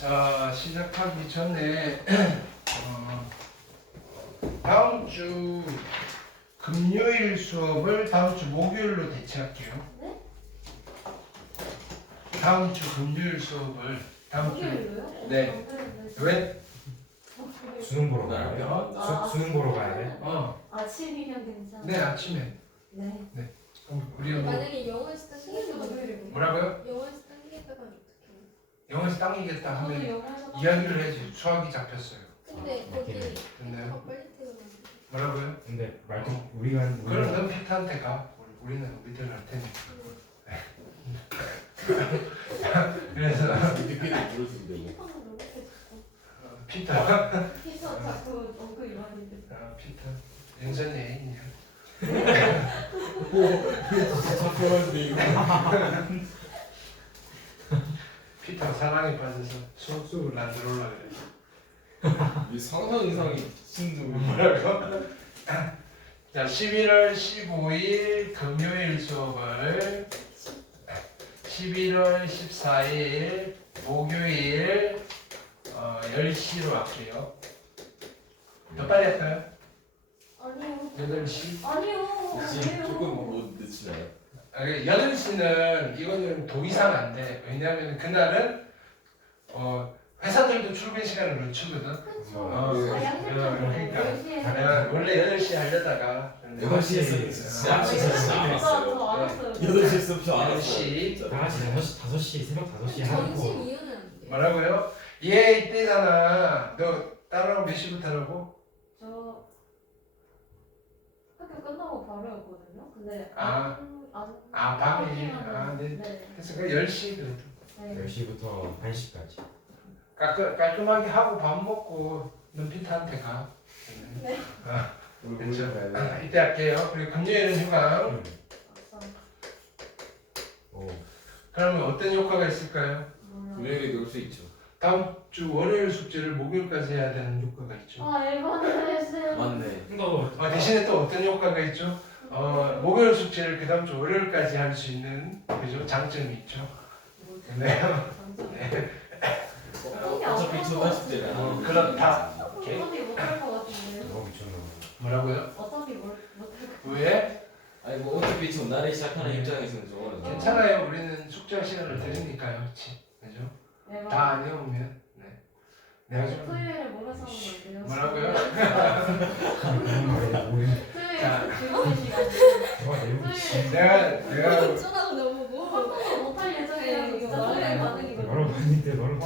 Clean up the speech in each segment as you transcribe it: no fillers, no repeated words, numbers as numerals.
자, 시작하기 전에 다음 주 금요일 수업을 다음 주 목요일로 대체할게요. 네? 다음 주 금요일 수업을 다음 주 목요일로요? 네. 왜? 수능 보러 가야 돼? 수능 보러 가야 돼? 아침이면 괜찮아. 네, 아침에. 네. 우리 뭐 만약에 영어에서 수요일 목요일에 뭐? 뭐라고요? 영어에서 당기다가 어떡해? 영어에서 당기겠다 저도 하면 영어에서 이야기를 해야지. 수학이 잡혔어요. 근데 아, 거기 맞겠네. 됐나요? 더 빨리 퇴근하는 뭐라고요? 근데 말도 우리가 그럼 넌 피트한테 가. 우리는 밑에 갈 테니. 그래서 니들끼리 부르시면 되고. 피터는 너무 좋고. 피터. 피터 자꾸 엉클 이만인데. 피터. 윤선이 애인이야. 착각하는데 이거. 피터 사랑에 빠져서 수업을 안 들어올라 그래. 이 상상 이상이 신도 뭐라고? 자, 11월 15일 금요일 수업을 11월 14일 목요일 10시로 할게요. 더 빨리 할까요? 아니요. 8시? 아니요. 지금 조금 아니요. 못 늦추나요? 8시는 이거는 더 이상 안 돼. 왜냐하면 그날은 회사들도 출근 시간을 늦추거든. 그쵸. 네. 그러니까 내가 원래 8시에 하려다가 8시에 진짜 저 알았어요. 알았어요. 8시에 수업 저 알았어요. 8시. 다 같이 5시 새벽 5시에 하는 점심 거. 이유는 안 돼. 뭐라고요? 얘 이때잖아. 너 따라하면 몇 시부터 하라고? 저 학교 끝나고 바로였거든요. 근데 아. 밤에. 네. 네. 그래서 그 10시 그래도. 네. 10시부터 1시까지. 깔끔하게 하고 밥 먹고 넌 피터한테 가. 네. 그렇죠. 이때 할게요. 그리고 금요일은 휴강. 아싸. 오. 그러면 어떤 효과가 있을까요? 몰라. 금요일에 놀 수 있죠. 다음 주 월요일 숙제를 목요일까지 해야 되는 효과가 있죠. 아 일본어로 했어요. 맞네. 이거 대신에 또 어떤 효과가 있죠? 목요일 숙제를 그 다음 주 월요일까지 할 수 있는 그죠? 장점이 있죠. 네. 네. 어차피 초반 숙제가 그렇다. 어차피 못할 것 같은데. 너무 미쳤나. 뭐라고요? 어차피 못할 것. 왜? 아니 뭐 어차피 전날에 시작하는 입장에서는 저거는 괜찮아요. 우리는 숙제 시간을 드리니까요. 그치? 그죠? 대박. 다 안 해오면. 네. 내가 좀 토요일에 모여서 하는 거 어때요? 뭐라고요? 그런 말이야. 우리 토요일 즐거운 시간. 대화 내용이 내가 어쩌라고 너무고. 한번도 못할 예정이라서 진짜 토요일 반응이거든요. 여러 번인데 너를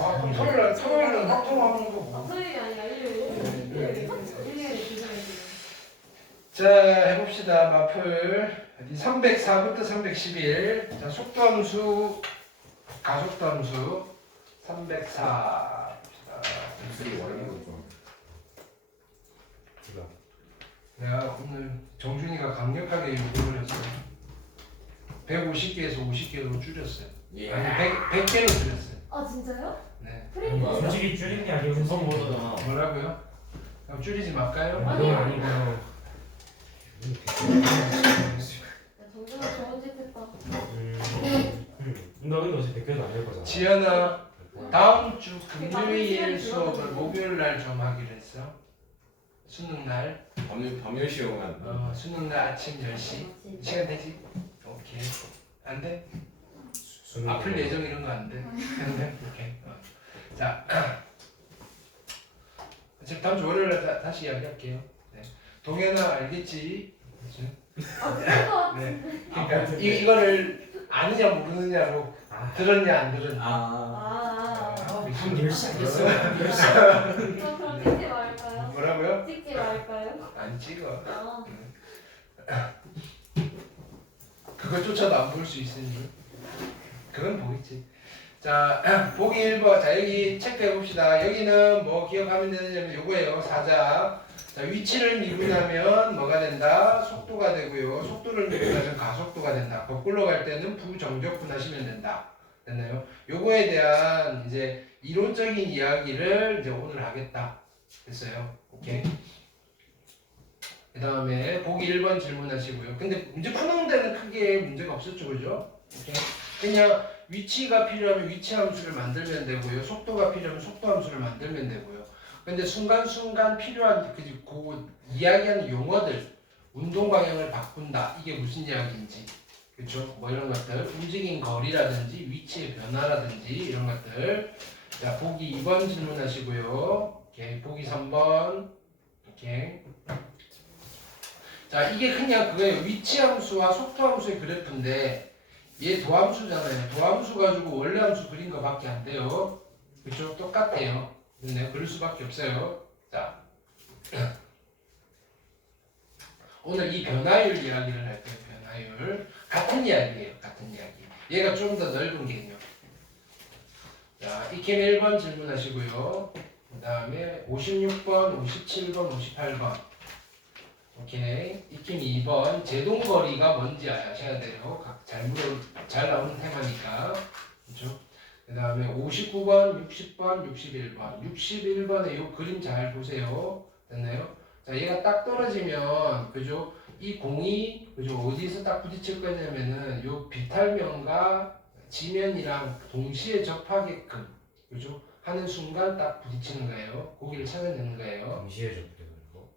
토요일은 확정하는 아, 거고. 토요일이 아니라 일요일. 일요일에 기존에 자, 해봅시다. 마플 304부터 311. 자, 속도함수, 가속도함수 304. 목소리 원리고 좀 내가 오늘 정준이가 강력하게 요구를 해서 150개에서 50개로 줄였어요. 예. 아니 100개로 줄였어요. 아 진짜요? 네. 프레임 솔직히 줄인 게 아니고 처음 보잖아. 뭐라고요? 그럼 줄이지 말까요? 이건 아니고. 정준아 좋은 짓 했다. 너 근데 어제 댓글도 안 할 거잖아. 지연아, 다음 주 금요일 수업을 목요일 날 좀 하기로 했어. 수능 날. 밤 10시 오면 수능 날 아침 10시. 시간 되지? 오케이. 안 돼? 아플 예정 이런 거 안 돼? 안 돼? 오케이. 자, 어차피 다음 주 월요일에 다시 이야기할게요. 네. 동현아 알겠지? 그치? 아 그럴 것 같아. 네. 그러니까 이거를 아느냐 모르느냐로 들었냐 안 들었냐. 한 10시 알겠어. 그럼 찍지 말까요? 뭐라고요? 찍지 말까요? 안 찍어. 아 그것조차도 안 볼 수 있으니 그건 보겠지. 자, 보기 1번. 자, 여기 체크해 봅시다. 여기는 뭐 기억하면 되느냐면 요거예요. 사자. 자, 위치를 미분하면 뭐가 된다? 속도가 되고요. 속도를 미분하면 가속도가 된다. 거꾸로 갈 때는 부정적분 하시면 된다. 됐나요? 요거에 대한 이제 이론적인 이야기를 이제 오늘 하겠다. 됐어요. 오케이. 그 다음에 보기 1번 질문하시고요. 근데 문제 푸는 데는 크게 문제가 없었죠, 그죠? 오케이. 그냥 위치가 필요하면 위치 함수를 만들면 되고요. 속도가 필요하면 속도 함수를 만들면 되고요. 근데 순간순간 필요한 그 이야기하는 용어들, 운동 방향을 바꾼다. 이게 무슨 이야기인지. 그렇죠? 뭐 이런 것들, 움직인 거리라든지 위치의 변화라든지 이런 것들. 자, 보기 2번 질문하시고요. 오케이. 보기 3번. 오케이. 자, 이게 그냥 그거예요. 위치 함수와 속도 함수의 그래프인데 얘 도함수잖아요. 도함수 가지고 원래 함수 그린 거밖에 안 돼요. 그렇죠? 똑같아요. 네, 그럴 수밖에 없어요. 자, 오늘 이 변화율 이야기를 할게요. 변화율 같은 이야기예요. 같은 이야기. 얘가 좀 더 넓은 개념. 자, 익힘 1번 질문하시고요. 그 다음에 56번, 57번, 58번. 오케이. 익힘 2번 제동거리가 뭔지 아셔야 돼요. 잘 나오는 테마니까. 그렇죠? 그 다음에 59번, 60번, 61번. 61번에 이 그림 잘 보세요. 됐나요? 자, 얘가 딱 떨어지면, 그죠? 이 공이, 그죠? 어디서 딱 부딪힐 거냐면은, 요 비탈면과 지면이랑 동시에 접하게끔, 그죠? 하는 순간 딱 부딪히는 거예요. 고기를 찾아내는 거예요. 동시에 접게 그리고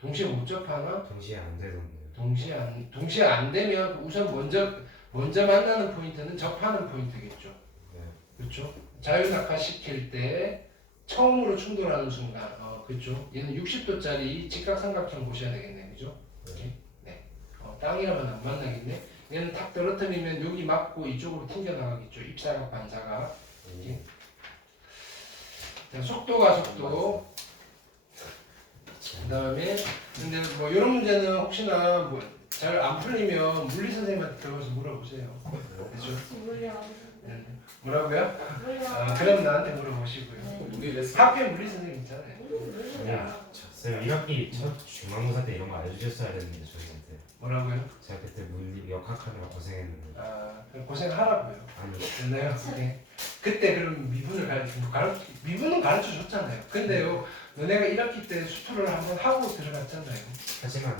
동시에 못 접하나? 동시에 안 되던데. 동시에 안 되면 우선 먼저 만나는 포인트는 접하는 포인트겠죠. 네. 그렇죠? 자유낙하 시킬 때 처음으로 충돌하는 순간, 그렇죠? 얘는 60도짜리 직각삼각형 보셔야 되겠네, 그죠? 네. 네. 땅이라면 안 만나겠네. 얘는 탁 떨어뜨리면 여기 맞고 이쪽으로 튕겨 나가겠죠. 입사각 반사각. 이렇게. 자, 속도가 속도. 그다음에 근데 뭐 이런 문제는 혹시나 뭐 잘 안 풀리면 물리 선생님한테 들어가서 물어보세요. 그렇죠? 물려. 네. 뭐라고요? 물려. 그럼 나한테 물어보시고요. 네. 우리 레슨 학교에 물리 선생님 있잖아요. 물려. 쌤 1학기 첫 중간고사 때 이런 거 알려주셨어야 됐는데 저희한테. 뭐라고요? 제가 그때 물리 역학하느라 고생했는데. 그럼 고생하라고요. 아니 됐나요? 네. 그때 그럼 미분은 가르쳐 줬잖아요. 근데요, 너네가 1학기 때 수투를 한번 하고 들어갔잖아요. 하지만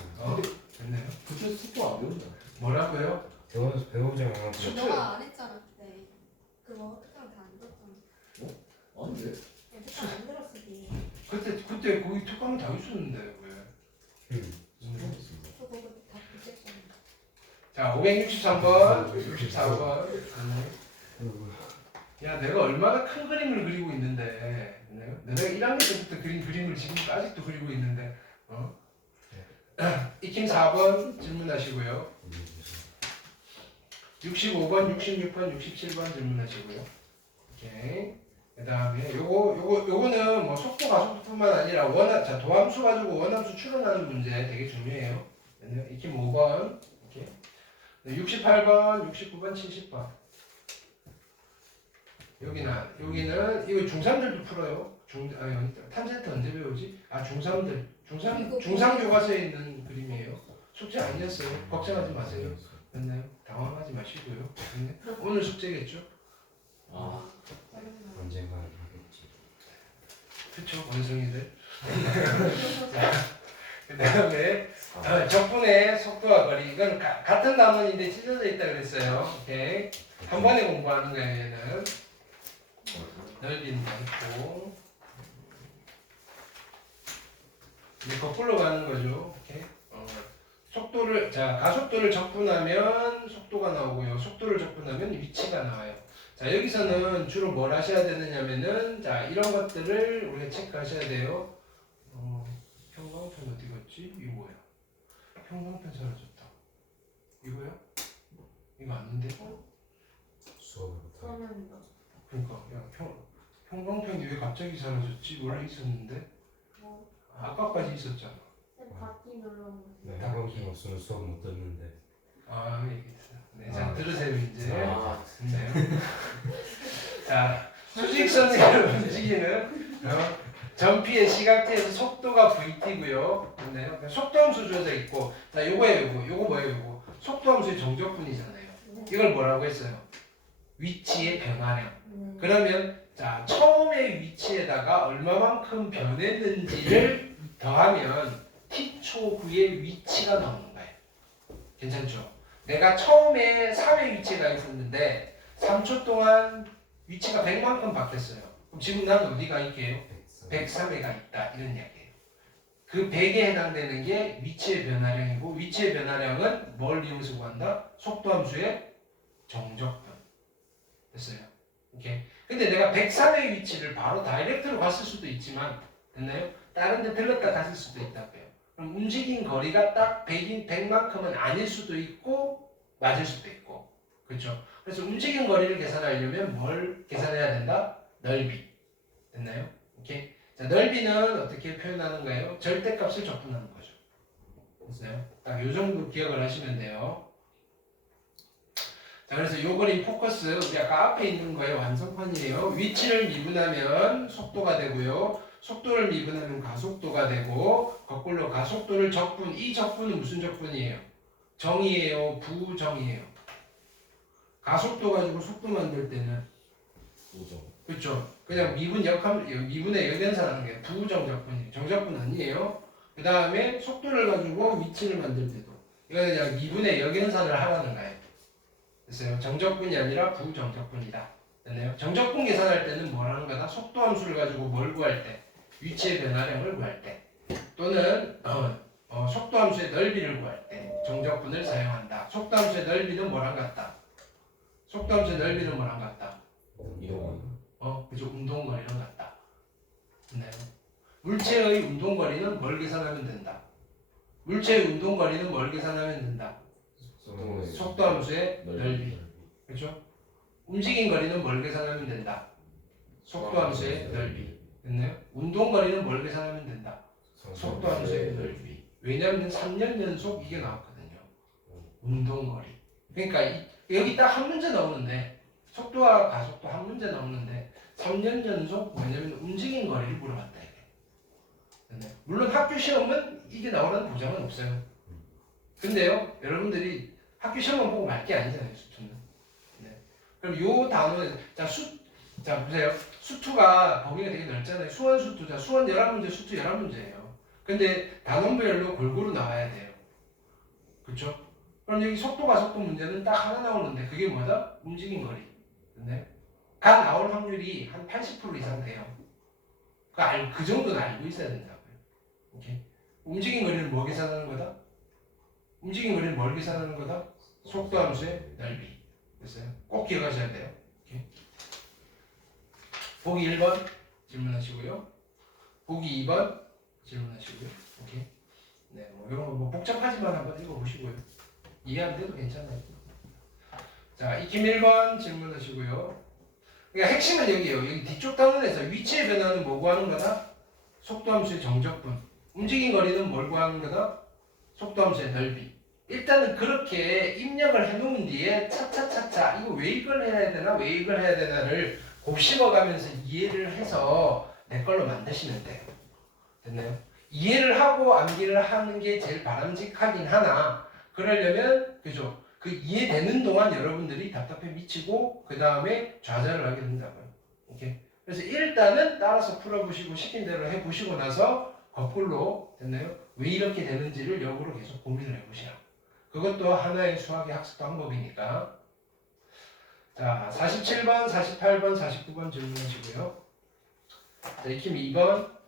됐나요? 그때 속도 안 배운다. 뭐라고요? 배우지 않아. 수투. 너가 안 했잖아 그때. 그거 특강 다안 들었잖아. 안돼. 특강 안 들었으니. 그때 거기 특강 다 있었는데 왜? 저 그거 다 붙였잖아. 자, 563번, 64번. 야, 내가 얼마나 큰 그림을 그리고 있는데, 내가 1학년 때부터 그린 그림을 지금 아직도 그리고 있는데, 익힘 4번 질문하시고요. 65번, 66번, 67번 질문하시고요. 오케이. 그 다음에 요거는 뭐 속도 가속도뿐만 아니라 자, 도함수 가지고 원함수 추론하는 문제 되게 중요해요. 익힘 5번. 오케이. 68번, 69번, 70번. 여기는 이거 중3들도 풀어요. 탄젠트 언제 배우지? 중3 교과서에 있는 그림이에요. 숙제 아니었어요. 걱정하지 마세요. 됐나요? 당황하지 마시고요. 됐네? 오늘 숙제겠죠? 아 언젠가 하겠지. 그쵸, 원숭이들. 그 다음에 적분의 속도와 거리. 이건 같은 단원인데 찢어져 있다 그랬어요. 오케이. 한 번에 공부하는 거예요, 얘는. 넓이는 많고. 이제 거꾸로 가는 거죠. 오케이. 가속도를 적분하면 속도가 나오고요. 속도를 적분하면 위치가 나와요. 자, 여기서는 주로 뭘 하셔야 되느냐면은, 자, 이런 것들을 우리가 체크하셔야 돼요. 형광펜 어디 갔지? 이거 뭐야? 형광펜 사라졌다. 이거야? 이거 아닌데? 수업을 못하고. 그러면 뭐? 그러니까, 야, 형광펜이 왜 갑자기 사라졌지? 원래 있었는데? 뭐? 아까까지 있었잖아. 쌤 바퀴 눌러보세요. 네, 학원생 없으면 수업 못 듣는데. 얘기했어. 네, 자, 들으세요, 이제. 아, 네. 자, 수직선을 움직이는 전피의 시각지에서 속도가 vt고요. 네. 속도함수 주어져 있고, 자, 요거 뭐예요, 요거? 속도함수의 정적분이잖아요. 네. 이걸 뭐라고 했어요? 위치의 변화량. 네. 그러면 자, 처음의 위치에다가 얼마만큼 변했는지를 더하면 t초 후의 위치가 나오는 거예요. 괜찮죠? 내가 처음에 3의 위치에 위치가 있었는데 3초 동안 위치가 100만큼 바뀌었어요. 그럼 지금 난 어디가 있게요? 103에 가 있다 이런 이야기예요. 그 100에 해당되는 게 위치의 변화량이고 위치의 변화량은 뭘 이용해서 구한다? 속도함수의 정적분. 됐어요. 오케이. 근데 내가 103의 위치를 바로 다이렉트로 갔을 수도 있지만 됐나요? 다른 데 들렀다 갔을 수도 있다고요. 그럼 움직인 거리가 딱 100만큼은 아닐 수도 있고 맞을 수도 있고 그렇죠? 그래서 움직인 거리를 계산하려면 뭘 계산해야 된다? 넓이. 됐나요? 오케이. 자, 넓이는 어떻게 표현하는 거예요? 절대값을 적분하는 거죠. 됐어요? 딱 요 정도 기억을 하시면 돼요. 자, 그래서 요 그림 포커스 우리 아까 앞에 있는 거의 완성판이에요. 위치를 미분하면 속도가 되고요. 속도를 미분하면 가속도가 되고 거꾸로 가속도를 적분. 이 적분은 무슨 적분이에요? 정이에요? 부정이에요? 가속도 가지고 속도 만들 때는 우정. 그렇죠. 그냥 미분의 역연산하는 게 부정적분이에요. 정적분 아니에요. 그 다음에 속도를 가지고 위치를 만들 때도 이거는 그냥 미분의 역연산을 하라는 거예요. 됐어요. 정적분이 아니라 부정적분이다. 됐나요? 정적분 계산할 때는 뭘 하는 거다? 속도 함수를 가지고 뭘 구할 때? 위치의 변화량을 구할 때 또는 속도 함수의 넓이를 구할 때 정적분을 사용한다. 속도 함수의 넓이는 뭐랑 같다? 속도 함수의 넓이는 뭐랑 같다? 이동. 그죠? 운동거리랑 같다. 됐나요? 물체의 운동거리는 뭘 계산하면 된다? 물체의 운동거리는 뭘 계산하면 된다? 속도 함수의 넓이. 그렇죠? 움직인 거리는 뭘 계산하면 된다? 속도 함수의 넓이. 됐나요? 운동거리는 뭘 계산하면 된다? 속도 함수의 넓이. 왜냐하면 3년 연속 이게 나왔거든요. 운동거리. 그러니까 여기 딱 한 문제 나오는데 속도와 가속도 한 문제 나오는데 3년 연속 뭐냐면 움직인 거리를 물어봤다 이게. 됐나요? 물론 학교 시험은 이게 나오라는 보장은 없어요. 근데요, 여러분들이 학교 시험만 보고 말 게 아니잖아요, 수투는. 네. 그럼 요 단어는 자 보세요. 수투가 범위가 되게 넓잖아요. 수원 수투. 자, 수원 11문제, 수투 11문제예요. 근데 단원별로 골고루 나와야 돼요. 그렇죠? 그럼 여기 속도 가속도 문제는 딱 하나 나오는데 그게 뭐다? 움직인 거리. 네. 가 나올 확률이 한 80% 이상 돼요. 그 정도는 알고 있어야 된다고요. 오케이? 움직인 거리는 뭐 계산하는 거다? 움직인 거리는 뭘 계산하는 거다? 속도 함수의 넓이. 됐어요? 꼭 기억하셔야 돼요. 오케이? 보기 1번 질문하시고요. 보기 2번 질문하시고요. 오케이? 네, 뭐 이런 거 뭐 복잡하지만 한번 읽어보시고요. 이해 안 돼도 괜찮아요. 자, 익힘 1번 질문하시고요. 그러니까 핵심은 여기에요. 여기 뒤쪽 단원에서 위치의 변화는 뭐 구하는 거다? 속도 함수의 정적분. 움직인 거리는 뭘 구하는 거다? 속도 함수의 넓이. 일단은 그렇게 입력을 해놓은 뒤에 차차차차 이거 왜 이걸 해야 되나 왜 이걸 해야 되나를 곱씹어가면서 이해를 해서 내 걸로 만드시면 돼요. 됐나요? 이해를 하고 암기를 하는 게 제일 바람직하긴 하나 그러려면 그죠? 그 이해되는 동안 여러분들이 답답해 미치고 그 다음에 좌절을 하게 된다고요. 오케이? 그래서 일단은 따라서 풀어보시고 시킨 대로 해보시고 나서 거꾸로 됐나요? 왜 이렇게 되는지를 역으로 계속 고민을 해보시라. 그것도 하나의 수학의 학습 방법이니까. 자, 47번, 48번, 49번 질문하시고요. 자, 익힘 2번.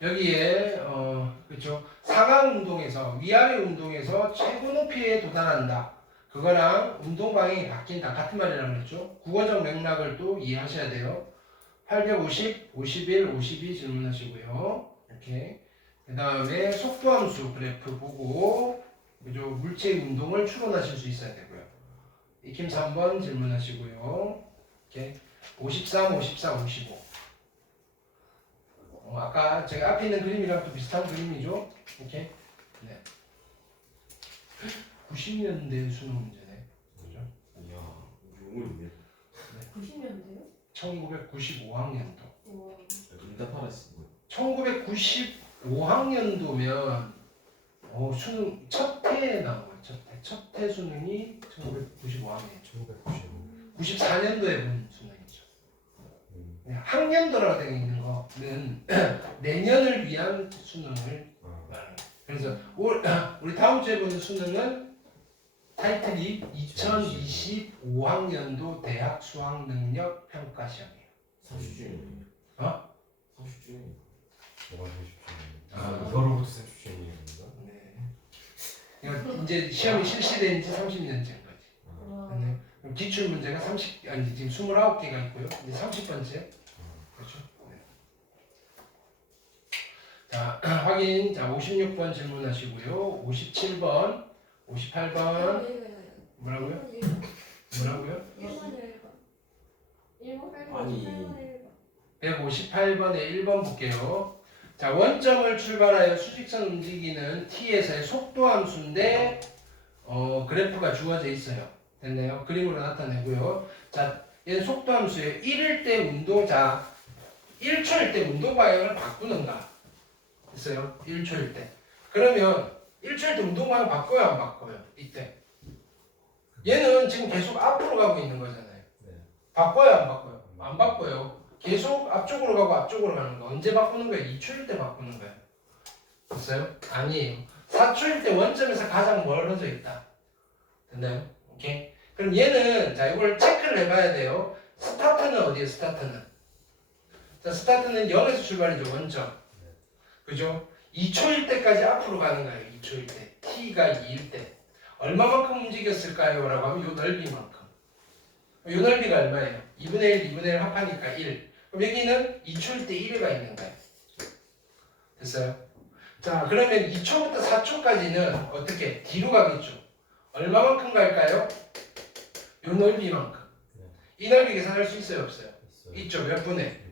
여기에 그렇죠. 상하 운동에서 위아래 운동에서 최고 높이에 도달한다. 그거랑 운동 방향이 바뀐다. 같은 말이라고 그랬죠. 국어적 맥락을 또 이해하셔야 돼요. 850, 51, 52 질문하시고요. 이렇게. 그 다음에 속도함수 그래프 보고 그죠. 물체의 운동을 추론하실 수 있어야 되고요. 익힘 3번 질문하시고요. 이렇게 53, 54, 55. 아까 제가 앞에 있는 그림이랑 또 비슷한 그림이죠. 이렇게. 네. 90년대 수능 문제네. 그죠? 이야, 유물이네. 90년대요? 1995학년도. 우와. 응답하랬어. 1995학년도면 수능 첫 해에 나온 거예요. 첫 해 수능이 1995학년. 94년도에 본 수능이죠. 학년도라고 되어 있는 거는 내년을 위한 수능을 말하는 거예요. 그래서 우리 다음 주에 보는 수능은 타이틀이 2025학년도 대학 수학 능력 평가 시험이에요. 30주년이에요. 어? 30주년. 뭐가 30주년? 아. 이거로부터 30주년이에요. 네. 그러니까 이제 시험이 실시된 지 30년째인 거지. 와. 네. 그럼 기출 문제가 아니 지금 29개가 있고요. 이제 30번째. 그렇죠? 네. 자, 확인. 자, 56번 질문하시고요. 57번, 58번 뭐라고요? 1번이요. 뭐라고요? 1번. 아니. 158번에 1번 볼게요. 자, 원점을 출발하여 수직선 움직이는 t에서의 속도 함수인데 그래프가 주어져 있어요. 됐나요? 그림으로 나타내고요. 자, 얘는 속도 함수예요. 1일 때 운동자 1초일 때 운동 방향을 바꾸는가? 됐어요? 1초일 때. 그러면 1초일 때 운동 방향 바꿔요, 안 바꿔요? 이때. 얘는 지금 계속 앞으로 가고 있는 거잖아요. 네. 바꿔요, 안 바꿔요? 안 바꿔요. 계속 앞쪽으로 가고 앞쪽으로 가는 거. 언제 바꾸는 거예요? 2초일 때 바꾸는 거예요. 됐어요? 아니에요. 4초일 때 원점에서 가장 멀어져 있다. 됐나요? 오케이? 그럼 얘는 자 이걸 체크를 해봐야 돼요. 스타트는 어디에요? 스타트는? 자 스타트는 0에서 출발이죠. 원점. 그죠? 2초일 때까지 앞으로 가는 거예요. 2초일 때. t가 2일 때. 얼마만큼 움직였을까요? 라고 하면 요 넓이만큼. 요 넓이가 얼마예요? 2분의 1, 2분의 1 합하니까 1. 그럼 여기는 2초일 때 1가 있는 거예요. 됐어요? 자, 그러면 2초부터 4초까지는 어떻게? 뒤로 가겠죠. 얼마만큼 갈까요? 요 넓이만큼. 이 넓이 계산할 수 있어요? 없어요? 있죠. 몇 분의?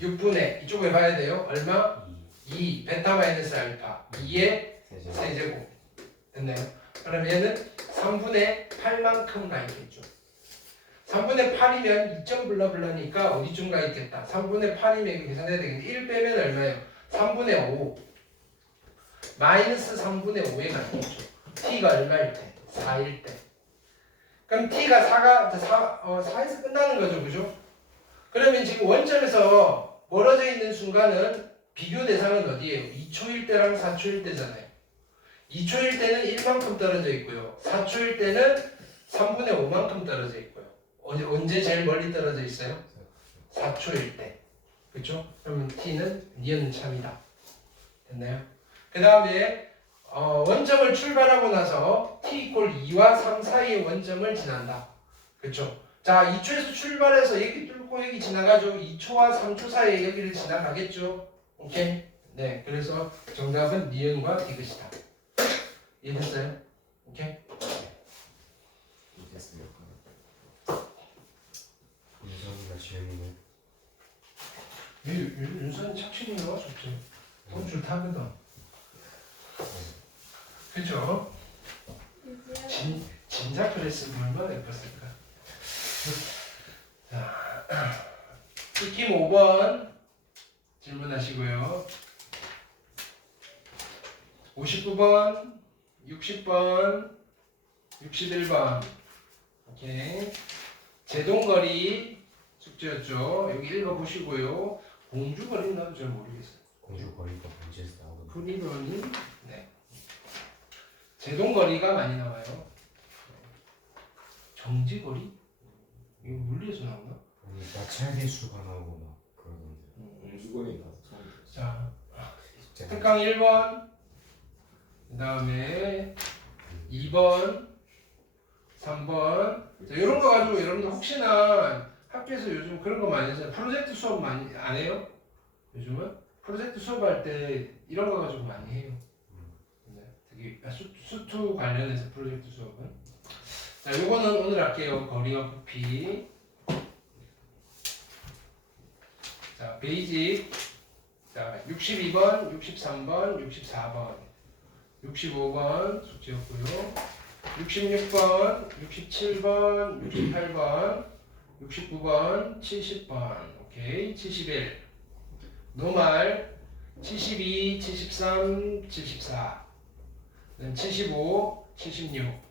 6분의. 이쪽에 봐야 돼요. 얼마? 2. 베타 마이너스 알파. 2의 세제곱. 됐나요? 그럼 얘는 3분의 8만큼 가 있겠죠. 3분의 8이면 2점 블라블라니까 어디쯤 가 있겠다. 3분의 8이면 이거 계산해야 되겠는데 1 빼면 얼마예요? 3분의 5. 마이너스 3분의 5에 가 있겠죠. t가 얼마일 때? 4일 때. 그럼 t가 4에서 끝나는 거죠. 그죠? 그러면 지금 원점에서 멀어져 있는 순간은 비교 대상은 어디예요? 2초일 때랑 4초일 때잖아요. 2초일 때는 1만큼 떨어져 있고요. 4초일 때는 3분의 5만큼 떨어져 있고요. 언제 제일 멀리 떨어져 있어요? 4초일 때. 그렇죠? 그러면 t는 니은 참이다. 됐나요? 그 다음에 원점을 출발하고 나서 t = 2와 3 사이의 원점을 지난다. 그렇죠? 자, 2초에서 출발해서 여기 뚫고 여기 지나가죠. 2초와 3초 사이에 여기를 지나가겠죠. 오케이? 네, 그래서 정답은 니은과 디귿이다. 이해됐어요? 오케이? 됐습니다. 윤선이가 재밌네. 윤선 착실히 나와 좋죠. 돈줄 타거든. 그죠? 진작 그랬으면 얼마나 예뻤을까. 자, 익힘 5번 질문하시고요. 59번, 60번, 61번. 오케이. 제동거리 숙제였죠. 여기 읽어보시고요. 공주거리 나도 잘 모르겠어요. 공주 거리가 문제에서 나오는. 프리런이 네. 제동거리가 많이 나와요. 정지거리? 이거 물리에서 나오나? 아니 마찰계수가 나오고 막 그러던데. 공주거리 가서 처음 들었어요. 자, 숙제가 특강 1번, 그 다음에 2번, 3번. 자, 이런 거 가지고 여러분들 혹시나 학교에서 요즘 그런 거 많이 하잖아요. 프로젝트 수업 많이 안 해요? 요즘은? 프로젝트 수업할 때 이런 거 가지고 많이 해요. 네, 되게 수투 관련해서 프로젝트 수업은. 자, 요거는 오늘 할게요. 거리와 부피. 자, 베이직. 자, 62번, 63번, 64번, 65번 숙제였고요. 66번, 67번, 68번, 69번, 70번. 오케이. 71. 노말 72, 73, 74. 그다음 75, 76.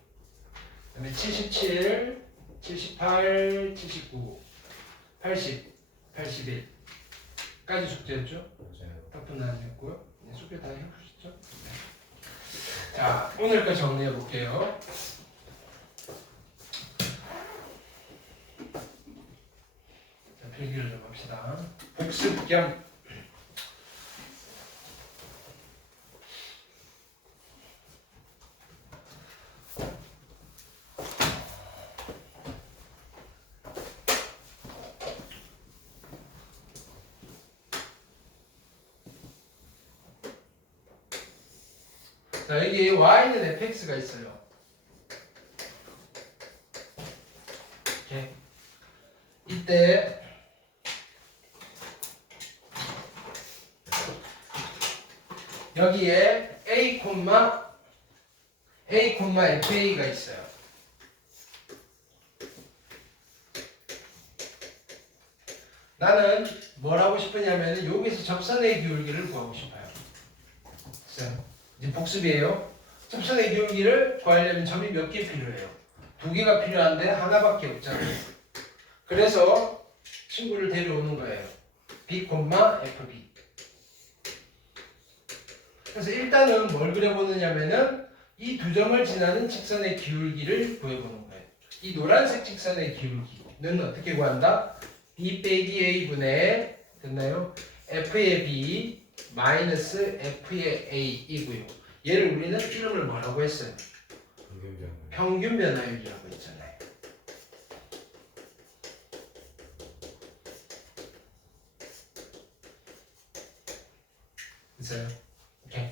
그다음에 77, 78, 79, 80, 81까지 숙제였죠? 맞아요. 답변 나뉘었고요. 네, 숙제 다 해보셨죠? 네. 자, 오늘 거 정리해 볼게요. 자, 필기를 좀 합시다. 복습 겸 자, 여기 y는 fx가 있어요. 이렇게. 이때 여기에 a, fa가 있어요. 나는 뭘 하고 싶으냐면 여기서 접선의 기울기를 구하고 싶어요. 됐어요? 이제 복습이에요. 접선의 기울기를 구하려면 점이 몇 개 필요해요? 2개가 필요한데 하나밖에 없잖아요. 그래서 친구를 데려오는 거예요. b, fb. 그래서 일단은 뭘 그려보느냐면은 이 두 점을 지나는 직선의 기울기를 구해보는 거예요. 이 노란색 직선의 기울기는 어떻게 구한다? b 빼기 a분의 됐나요? f의 b 마이너스 f의 a이고요. 얘를 우리는 이름을 뭐라고 했어요? 평균 변화율이라고 했잖아요. 있어요? 오케이.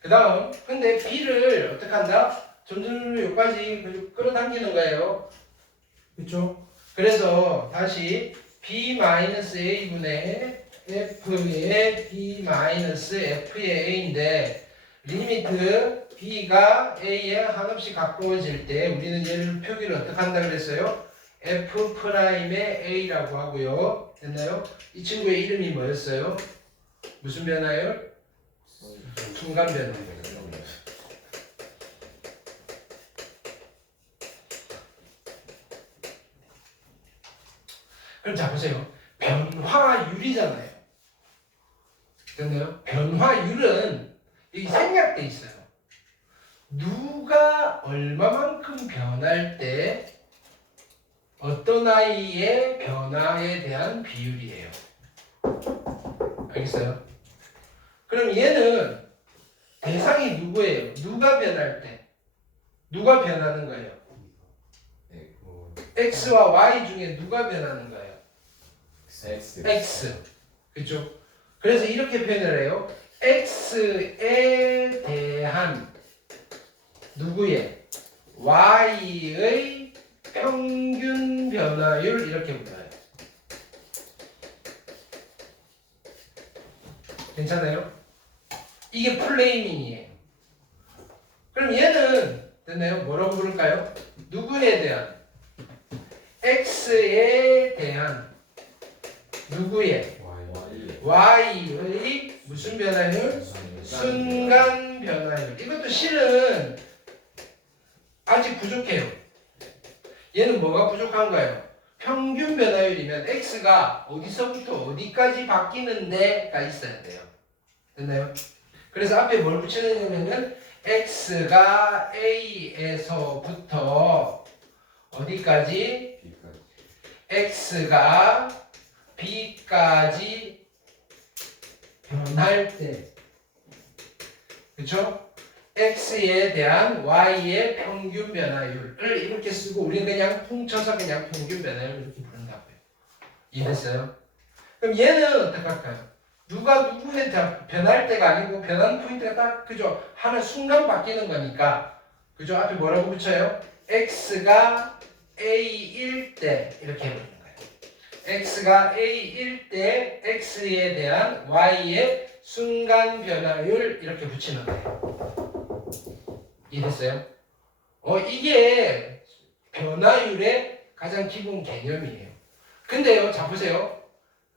그 다음 근데 b를 어떻게 한다? 점점 여기까지 끌어당기는 거예요. 그렇죠? 그래서 다시 b-a분의 f의 b-f의 a인데 리미트 b가 a에 한없이 가까워질 때 우리는 얘를 표기를 어떻게 한다 그랬어요? f'의 a라고 하고요. 됐나요? 이 친구의 이름이 뭐였어요? 무슨 변화율? 순간 변화율. 그럼 자 보세요. 변화율이잖아요. 됐나요? 변화율은 여기 생략돼 있어요. 누가 얼마만큼 변할 때 어떤 아이의 변화에 대한 비율이에요. 알겠어요? 그럼 얘는 대상이 누구예요? 누가 변할 때? 누가 변하는 거예요? X와 Y 중에 누가 변하는 거예요? X. 그렇죠? 그래서 이렇게 표현을 해요. X에 대한 누구의? Y의 평균 변화율 이렇게 불러요. 괜찮아요? 이게 플레이밍이에요. 그럼 얘는 됐나요? 뭐라고 부를까요? 누구에 대한? X에 대한 누구의? Y의 무슨 변화율? 순간 변화율. 이것도 실은 아직 부족해요. 얘는 뭐가 부족한가요? 평균 변화율이면 X가 어디서부터 어디까지 바뀌는데가 있어야 돼요. 됐나요? 그래서 앞에 뭘 붙이느냐면은 X가 A에서부터 어디까지? X가 B까지 변할 때, 그렇죠? X에 대한 Y의 평균 변화율을 이렇게 쓰고 우리는 그냥 퉁쳐서 그냥 평균 변화율 이렇게 부른다고요. 이해됐어요? 그럼 얘는 어떻게 할까요? 누가 누구한테 변할 때가 아니고 변하는 포인트가 딱 그죠? 하는 순간 바뀌는 거니까 그죠? 앞에 뭐라고 붙여요? X가 A일 때 이렇게 해버리는 거예요. X가 A일 때 X에 대한 Y의 순간 변화율 이렇게 붙이는 거예요. 이해됐어요? 이게 변화율의 가장 기본 개념이에요. 근데요, 자 보세요.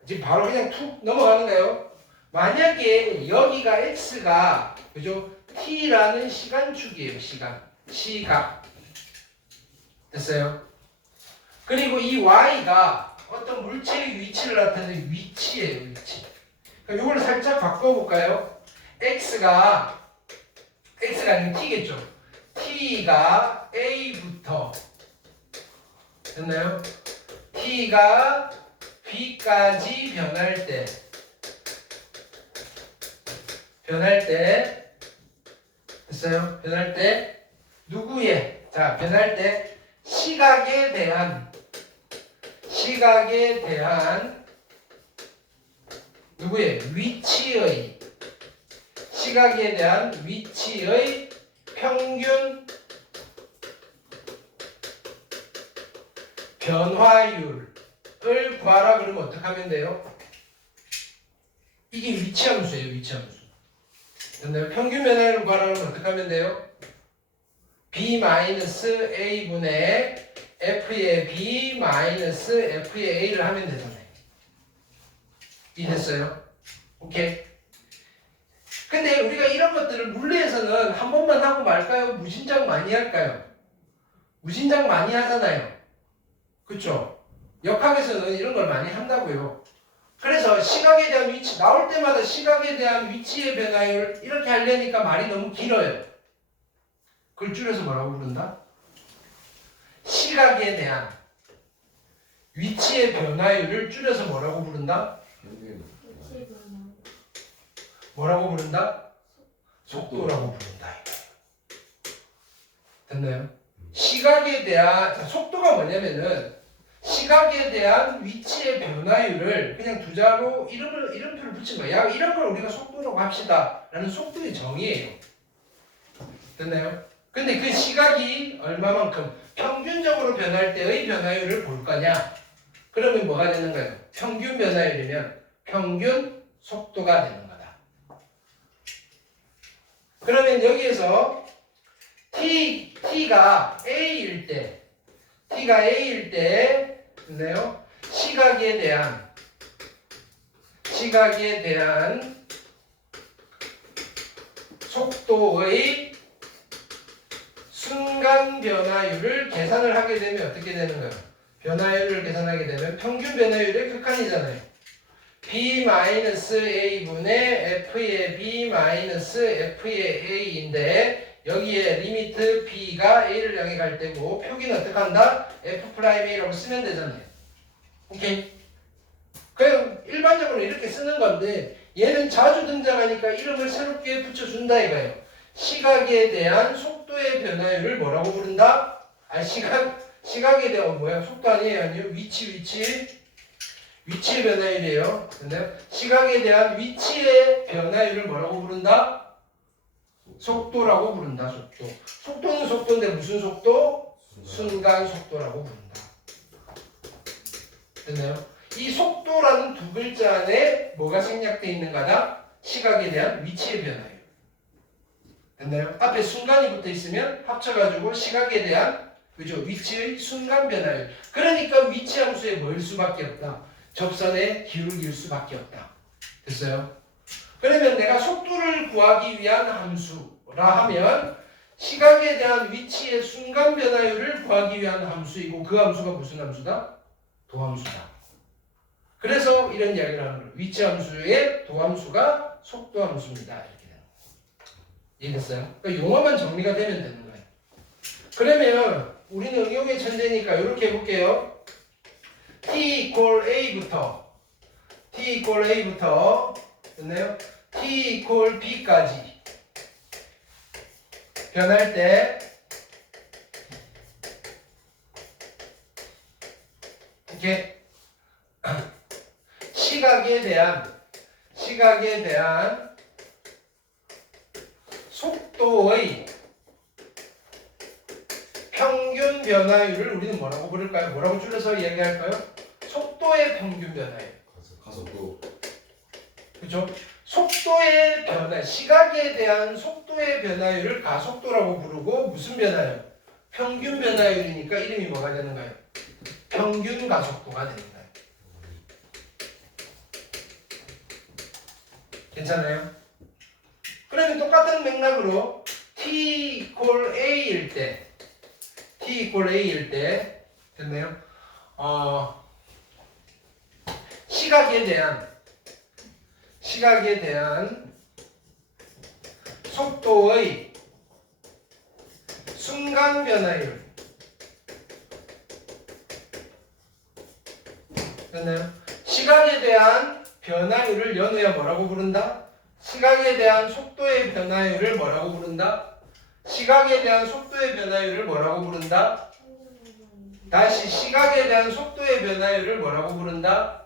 지금 바로 그냥 툭 넘어가는 거예요. 만약에 여기가 X가 그죠? T라는 시간축이에요. 시각. 됐어요? 그리고 이 Y가 어떤 물체의 위치를 나타내는 위치예요. 위치. 그럼 이걸 살짝 바꿔볼까요? X가 x가 아니고 t겠죠. t가 a부터 됐나요? t가 b까지 변할 때 됐어요? 변할 때 누구의 변할 때 시각에 대한 누구의 위치의 시각에 대한 위치의 평균 변화율을 구하라 그러면 어떻게 하면 돼요? 이게 위치함수예요. 위치함수. 됐나요? 평균 변화율을 구하라 그러면 어떻게 하면 돼요? b-a분의 f의 b-f의 a를 하면 되잖아요. 이해됐어요? 오케이. 근데 우리가 이런 것들을 물리에서는 한 번만 하고 말까요? 무진장 많이 할까요? 무진장 많이 하잖아요. 그쵸? 역학에서는 이런 걸 많이 한다고요. 그래서 시각에 대한 위치, 나올 때마다 시각에 대한 위치의 변화율 이렇게 하려니까 말이 너무 길어요. 그걸 줄여서 뭐라고 부른다? 시각에 대한 위치의 변화율을 줄여서 뭐라고 부른다? 뭐라고 부른다? 속도라고 부른다. 됐나요? 시각에 대한 속도가 뭐냐면은 시각에 대한 위치의 변화율을 그냥 두 자로 이름표를 붙인 거야. 이런 걸 우리가 속도라고 합시다. 라는 속도의 정의예요. 됐나요? 근데 그 시각이 얼마만큼 평균적으로 변할 때의 변화율을 볼 거냐? 그러면 뭐가 되는 거예요? 평균 변화율이면 평균 속도가 되는 거다. 그러면 여기에서 t가 a일 때 됐나요? 시각에 대한 속도의 순간 변화율을 계산을 하게 되면 어떻게 되는 거예요? 변화율을 계산하게 되면 평균 변화율의 극한이잖아요. b-a분의 f의 b-f의 a인데 여기에 리미트 b가 a를 향해 갈 때고 표기는 어떻게 한다? f'a라고 쓰면 되잖아요. 오케이? 그냥 일반적으로 이렇게 쓰는 건데 얘는 자주 등장하니까 이름을 새롭게 붙여준다 이거예요. 시각에 대한 속도의 변화율을 뭐라고 부른다? 시각에 대한 뭐야? 속도 아니에요? 위치의 변화율이에요. 근데 시각에 대한 위치의 변화율을 뭐라고 부른다? 속도라고 부른다. 속도는 속도인데 무슨 속도? 순간 속도라고 부른다. 됐나요? 이 속도라는 두 글자 안에 뭐가 생략되어 있는 거다? 시각에 대한 위치의 변화율. 됐나요? 앞에 순간이 붙어 있으면 합쳐가지고 시각에 대한 그죠? 위치의 순간 변화율. 그러니까 위치 함수에 뭐일 수밖에 없다. 접선에 기울길 수밖에 없다. 됐어요? 그러면 내가 속도를 구하기 위한 함수라 하면 시각에 대한 위치의 순간 변화율을 구하기 위한 함수이고 그 함수가 무슨 함수다? 도함수다. 그래서 이런 이야기를 하는 거예요. 위치 함수의 도함수가 속도 함수입니다. 이렇게 되는 거예요. 이해됐어요? 그러니까 용어만 정리가 되면 되는 거예요. 그러면 우리는 응용의 천재니까 이렇게 해볼게요. t equal a부터 됐나요? t equal b까지 변할 때 이렇게 시각에 대한 속도의 평균 변화율을 우리는 뭐라고 부를까요? 뭐라고 줄여서 이야기할까요? 속도의 평균 변화율. 가속도. 그렇죠? 속도의 변화, 시각에 대한 속도의 변화율을 가속도라고 부르고 무슨 변화율? 평균 변화율이니까 이름이 뭐가 되는가요? 평균 가속도가 되는 거예요. 괜찮아요? 그러면 똑같은 맥락으로 t equal a일 때 됐나요? 시각에 대한 속도의 순간 변화율. 됐나요? 시각에 대한 변화율을 연우야 뭐라고 부른다? 시각에 대한 속도의 변화율을 뭐라고 부른다? 시각에 대한 속도의 변화율을 뭐라고 부른다? 다시 시각에 대한 속도의 변화율을 뭐라고 부른다?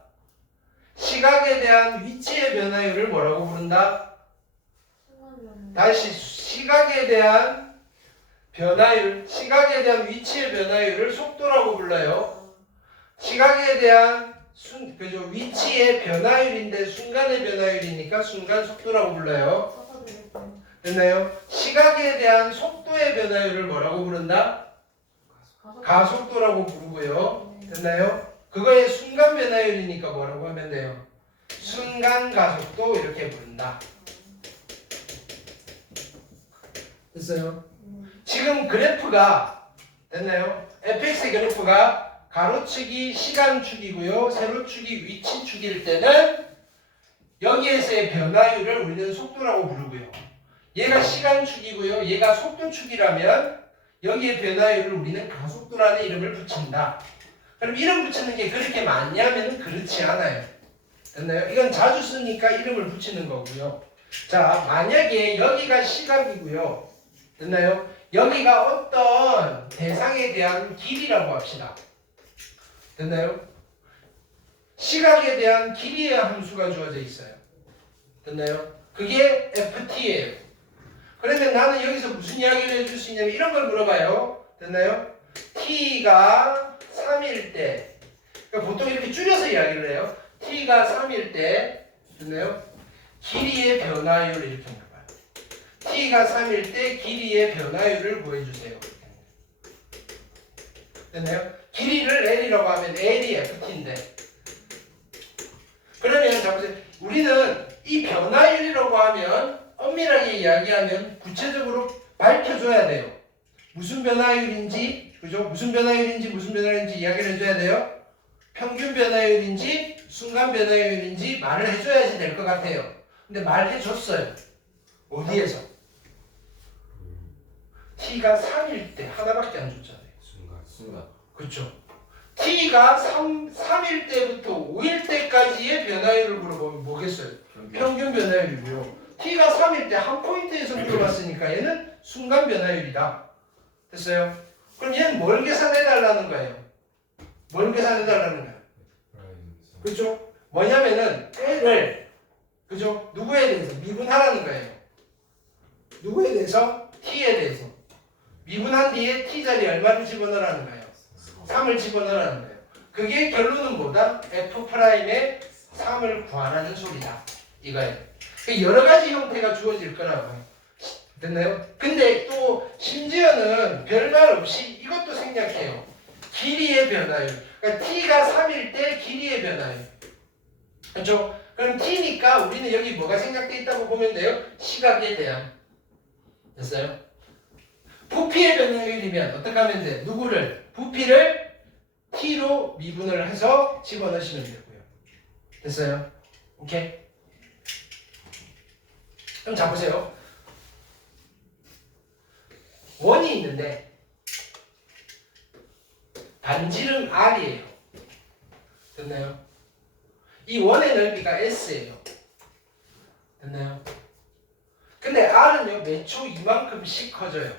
시각에 대한 위치의 변화율을 뭐라고 부른다? 다시 시각에 대한 변화율, 시각에 대한 위치의 변화율을 속도라고 불러요. 시각에 대한 그죠? 위치의 변화율인데 순간의 변화율이니까 순간 속도라고 불러요. 됐나요? 시각에 대한 속도의 변화율을 뭐라고 부른다? 가속도라고 부르고요. 됐나요? 그거의 순간 변화율이니까 뭐라고 하면 돼요? 순간 가속도 이렇게 부른다. 됐어요? 지금 그래프가 됐나요? fx의 그래프가 가로축이 시간축이고요. 세로축이 위치축일 때는 여기에서의 변화율을 우리는 속도라고 부르고요. 얘가 시간축이고요. 얘가 속도축이라면 여기에 변화율을 우리는 가속도라는 이름을 붙인다. 그럼 이름 붙이는 게 그렇게 많냐면 그렇지 않아요. 됐나요? 이건 자주 쓰니까 이름을 붙이는 거고요. 자, 만약에 여기가 시각이고요. 됐나요? 여기가 어떤 대상에 대한 길이라고 합시다. 됐나요? 시각에 대한 길이의 함수가 주어져 있어요. 됐나요? 그게 ft예요. 그러면 나는 여기서 무슨 이야기를 해줄 수 있냐면 이런 걸 물어봐요. 됐나요? t가 3일 때, 그러니까 보통 이렇게 줄여서 이야기를 해요. t가 3일 때, 됐나요? 길이의 변화율 이렇게 물어봐요. t가 3일 때 길이의 변화율을 구해주세요. 됐나요? 길이를 L이라고 하면 L이 FT인데 그러면 자 보세요. 우리는 이 변화율이라고 하면 엄밀하게 이야기하면 구체적으로 밝혀줘야 돼요. 무슨 변화율인지 그죠? 무슨 변화율인지 이야기를 해줘야 돼요. 평균 변화율인지 순간 변화율인지 말을 해줘야지 될 것 같아요. 근데 말해줬어요. 어디에서? T가 3일 때 하나밖에 안 줬잖아요. 순간. 그렇죠. T가 3일 때부터 5일 때까지의 변화율을 물어보면 뭐겠어요? 평균 변화율이고요. T가 3일 때 한 포인트에서 물어봤으니까 얘는 순간 변화율이다. 됐어요? 그럼 얘는 뭘 계산해달라는 거예요? 뭘 계산해달라는 거예요? 그렇죠? 뭐냐면은 L을 그죠? 누구에 대해서 미분하라는 거예요. 누구에 대해서? T에 대해서. 미분한 뒤에 T 자리에 얼마를 집어넣으라는 거예요? 3을 집어넣으라는 거예요. 그게 결론은 뭐다? F'의 3을 구하라는 소리다. 이거예요. 여러 가지 형태가 주어질 거라고요. 됐나요? 근데 또 심지어는 별말 없이 이것도 생략해요. 길이의 변화율. 그러니까 T가 3일 때 길이의 변화율. 그렇죠? 그럼 T니까 우리는 여기 뭐가 생략되어 있다고 보면 돼요? 시각에 대한. 됐어요? 부피의 변화율이면 어떻게 하면 돼? 누구를? 부피를 T로 미분을 해서 집어넣으시면 되고요. 됐어요? 오케이? 그럼 자 보세요. 원이 있는데 반지름 R이에요. 됐나요? 이 원의 넓이가 S예요. 됐나요? 근데 R은요 몇 초 이만큼씩 커져요.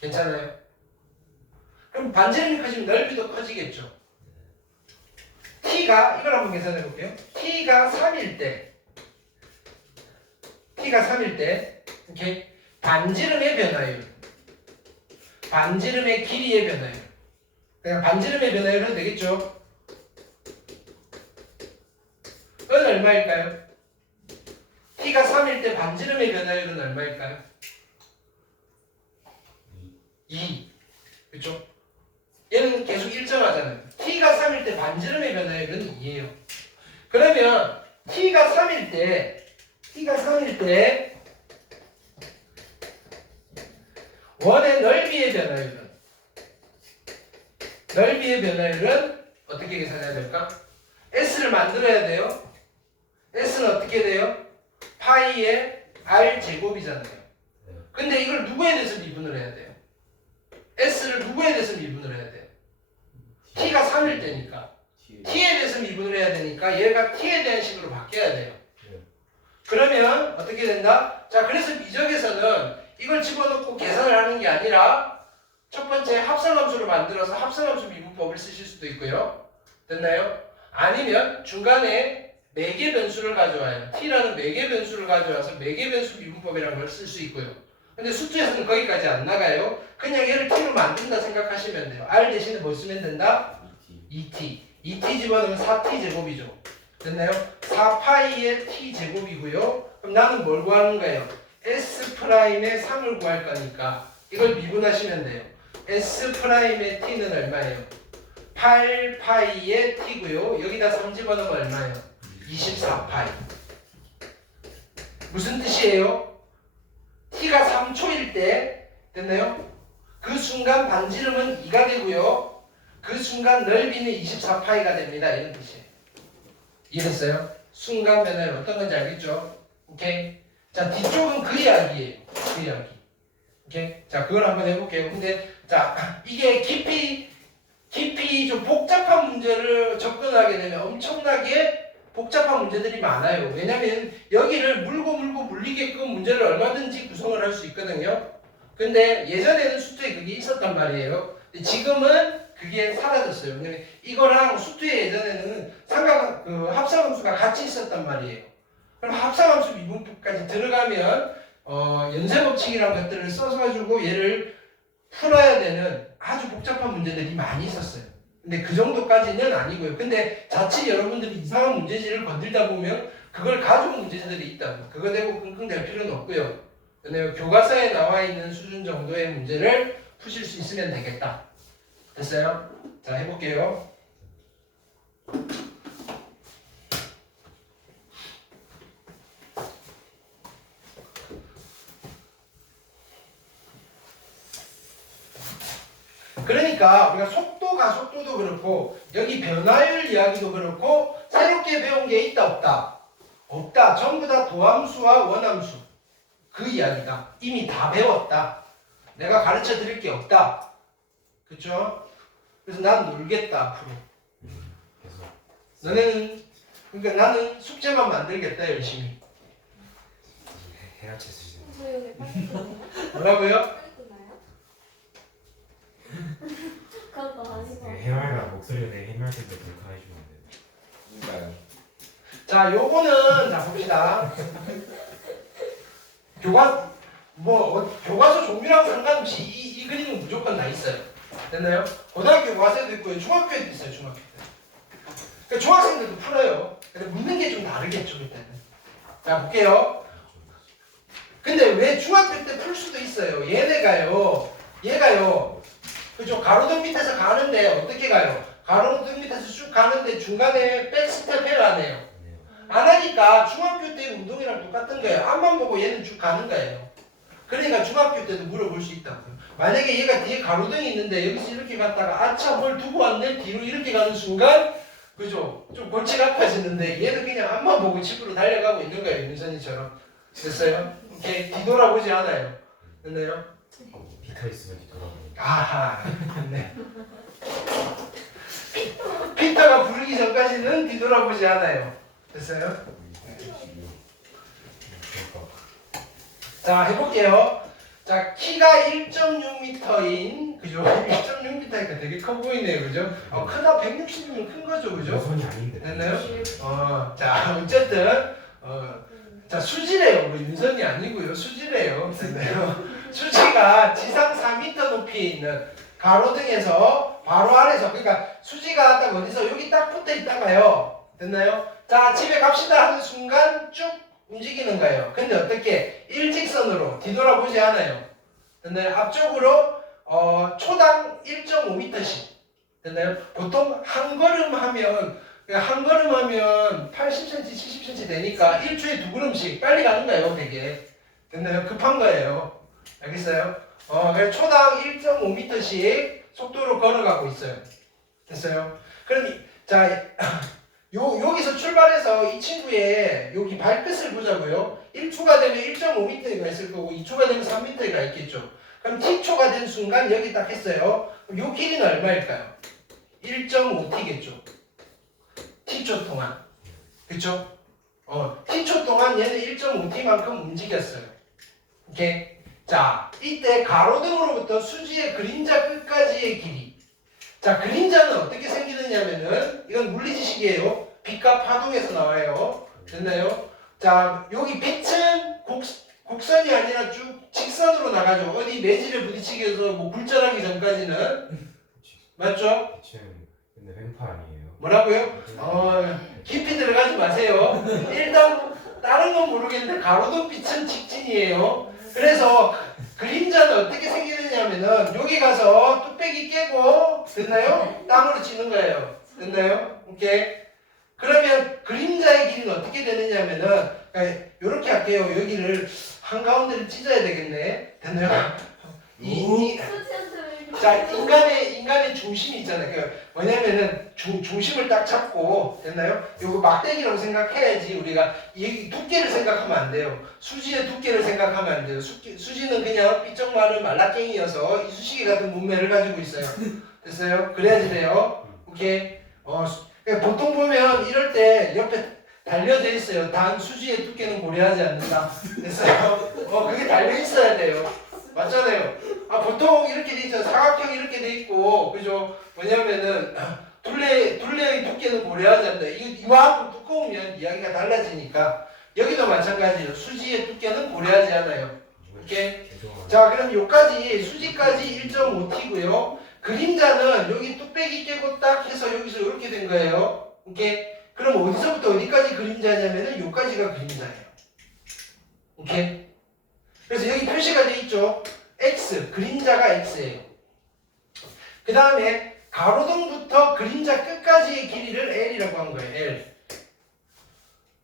괜찮아요? 그럼 반지름이 커지면 넓이도 커지겠죠. T가 이걸 한번 계산해 볼게요. T가 3일 때 오케이? 반지름의 변화율 반지름의 길이의 변화율 그냥 반지름의 변화율은 되겠죠. 그건 얼마일까요? T가 3일 때 반지름의 변화율은 얼마일까요? 2 그렇죠? 얘는 계속 일정하잖아요. T가 3일 때 반지름의 변화율은 2예요. 그러면 T가 3일 때 원의 넓이의 변화율은 어떻게 계산해야 될까? S를 만들어야 돼요. S는 어떻게 돼요? 파이의 R 제곱이잖아요. 근데 이걸 누구에 대해서 미분을 해야 돼요? S를 누구에 대해서 미분을 해야 돼요? T가 3일 때니까. T에 대해서 미분을 해야 되니까 얘가 T에 대한 식으로 바뀌어야 돼요. 그러면 어떻게 된다? 자, 그래서 미적에서는 이걸 집어넣고 계산을 하는 게 아니라 첫 번째 합성함수를 만들어서 합성함수 미분법을 쓰실 수도 있고요. 됐나요? 아니면 중간에 매개 변수를 가져와요. T라는 매개 변수를 가져와서 매개 변수 미분법이라는 걸 쓸 수 있고요. 근데 수투에서는 거기까지 안 나가요. 그냥 얘를 T로 만든다 생각하시면 돼요. R 대신에 뭐 쓰면 된다? 2T. 2T 집어넣으면 4T 제곱이죠. 됐나요? 4파이의 T 제곱이고요. 그럼 나는 뭘 구하는 거예요? S 프라임의 3을 구할 거니까 이걸 미분하시면 돼요. S 프라임의 T는 얼마예요? 8파이의 T고요. 여기다 3 집어넣으면 얼마예요? 24파이. 무슨 뜻이에요? T가 3초일 때 됐나요? 그 순간 반지름은 2가 되고요. 그 순간 넓이는 24파이가 됩니다. 이런 뜻이에요. 이해됐어요? 순간 변화는 어떤 건지 알겠죠? 오케이? 자, 뒤쪽은 그 이야기예요. 그 이야기. 오케이? 자, 그걸 한번 해볼게요. 근데 자, 이게 깊이 좀 복잡한 문제를 접근하게 되면 엄청나게 복잡한 문제들이 많아요. 왜냐면 여기를 물고 물리게끔 문제를 얼마든지 구성을 할 수 있거든요. 근데 예전에는 수투에 그게 있었단 말이에요. 근데 지금은 그게 사라졌어요. 왜냐면 이거랑 수투에 예전에는 합성함수가 같이 있었단 말이에요. 그럼 합성함수 미분법까지 들어가면 연쇄법칙이라는 것들을 써가지고 얘를 풀어야 되는 아주 복잡한 문제들이 많이 있었어요. 근데 그 정도까지는 아니고요. 근데 자칫 여러분들이 이상한 문제지를 건들다 보면 그걸 가져온 문제지들이 있다고. 그거 대고 끙끙댈 필요는 없고요. 근데 교과서에 나와 있는 수준 정도의 문제를 푸실 수 있으면 되겠다. 됐어요? 자, 해볼게요. 그러니까 우리가 속도도 그렇고 여기 변화율 이야기도 그렇고 새롭게 배운 게 있다 없다? 없다. 전부 다 도함수와 원함수 그 이야기다. 이미 다 배웠다. 내가 가르쳐 드릴 게 없다. 그쵸? 그래서 난 놀겠다 앞으로. 너네는 그러니까 나는 숙제만 만들겠다 열심히. 해야채 수준. 저희 오늘 빨리 끝나요? 뭐라고요? 빨리 끝나요? 그것도 아니고. 해맑아 목소리가 내 해맑을 때 그렇게 해주면 안 돼. 그러니까요. 자, 요거는 자 봅시다. 교과서 종류랑 상관없이 이 그림은 무조건 다 있어요. 됐나요? 고등학교 교과서에도 있고요. 중학교에도 있어요. 중학교 때. 그러니까 중학생들도 풀어요. 근데 묻는 게 좀 다르겠죠, 그때는. 자, 볼게요. 근데 왜 중학교 때 풀 수도 있어요. 얘가요. 그죠? 가로등 밑에서 가는데 어떻게 가요? 가로등 밑에서 쭉 가는데 중간에 백스텝 해요, 안 해요? 안 하니까 중학교 때 운동이랑 똑같은 거예요. 앞만 보고 얘는 쭉 가는 거예요. 그러니까 중학교 때도 물어볼 수 있다고요. 만약에 얘가 뒤에 가로등이 있는데 여기서 이렇게 갔다가 아차 뭘 두고 왔네? 뒤로 이렇게 가는 순간 그죠? 좀 골치가 아파지는데 얘는 그냥 앞만 보고 집으로 달려가고 있는 거예요. 윤선이처럼. 됐어요? 오케이. 뒤돌아보지 않아요. 됐나요? 비타 있으면 뒤돌아보니까. 아하. 네. 피터가 부르기 전까지는 뒤돌아보지 않아요. 됐어요? 그러니까 자, 해볼게요. 자, 키가 1.6m인, 그죠? 1.6m니까 되게 커 보이네요, 그죠? 크다 160이면 큰 거죠, 그죠? 손이 아닌데. 됐나요? 자, 어쨌든, 자, 수지래요. 뭐 윤선이 아니고요. 수지래요. 됐나요? 수지가 지상 4m 높이에 있는 가로등에서 바로 아래서, 그러니까 수지가 딱 어디서 여기 딱 붙어 있다가요. 됐나요? 자, 집에 갑시다 하는 순간 쭉 움직이는 거예요. 근데 어떻게? 일직선으로 뒤돌아보지 않아요. 됐나요? 앞쪽으로 초당 1.5m씩. 됐나요? 보통 한 걸음 하면 80cm, 70cm 되니까 1초에 2걸음씩 빨리 가는 거예요, 되게. 됐나요? 급한 거예요. 알겠어요? 그래서 초당 1.5m씩 속도로 걸어가고 있어요. 됐어요? 그럼 자, 여기서 출발해서 이 친구의 여기 발끝을 보자고요. 1초가 되면 1.5m가 있을 거고 2초가 되면 3m가 있겠죠. 그럼 t초가 된 순간 여기 딱 했어요. 그럼 요 길이는 얼마일까요? 1.5t겠죠. t초 동안. 그쵸? t초 동안 얘는 1.5t만큼 움직였어요. 오케이? 자, 이때 가로등으로부터 수지의 그림자 끝까지의 길이. 자, 그림자는 어떻게 생기느냐면은 이건 물리지식이에요. 빛과 파동에서 나와요. 됐나요? 자, 여기 빛은 곡선이 아니라 쭉 직선으로 나가죠. 어디 매질에 부딪히기 위해서 뭐 굴절하기 전까지는. 맞죠? 근데 왼팔 아니에요. 뭐라고요? 깊이 들어가지 마세요. 일단 다른 건 모르겠는데 가로등 빛은 직진이에요. 그래서 그림자는 어떻게 생기느냐면은 여기 가서 뚝배기 깨고 됐나요? 땅으로 치는 거예요. 됐나요? 오케이. 그러면 그림자의 길이는 어떻게 되느냐면은 이렇게 할게요. 여기를 한가운데를 찢어야 되겠네. 됐나요? 자, 인간의 중심이 있잖아요. 그 뭐냐면은 중심을 딱 잡고 됐나요? 요거 막대기라고 생각해야지 우리가 이 두께를 생각하면 안 돼요. 수지의 두께를 생각하면 안 돼요. 수지는 그냥 삐쩍 마른 말라깽이여서 이 수시개 같은 몸매를 가지고 있어요. 됐어요? 그래야지 돼요. 오케이. 보통 보면 이럴 때 옆에 달려져 있어요. 단 수지의 두께는 고려하지 않는다. 됐어요? 그게 달려 있어야 돼요. 맞잖아요. 보통 이렇게 돼 있죠. 사각형 이렇게 돼 있고, 그죠? 뭐냐면은 둘레의 두께는 고려하지 않는다. 이만큼 두꺼우면 이야기가 달라지니까 여기도 마찬가지예요. 수지의 두께는 고려하지 않아요. 오케이? 자, 그럼 요까지 수지까지 1.5t고요. 그림자는 여기 뚝배기 깨고 딱 해서 여기서 이렇게 된 거예요. 오케이? 그럼 어디서부터 어디까지 그림자냐면은 요까지가 그림자예요. 오케이? 그래서 여기 표시가 되어 있죠. X, 그림자가 X예요. 그 다음에 가로등부터 그림자 끝까지의 길이를 L이라고 한 거예요. L.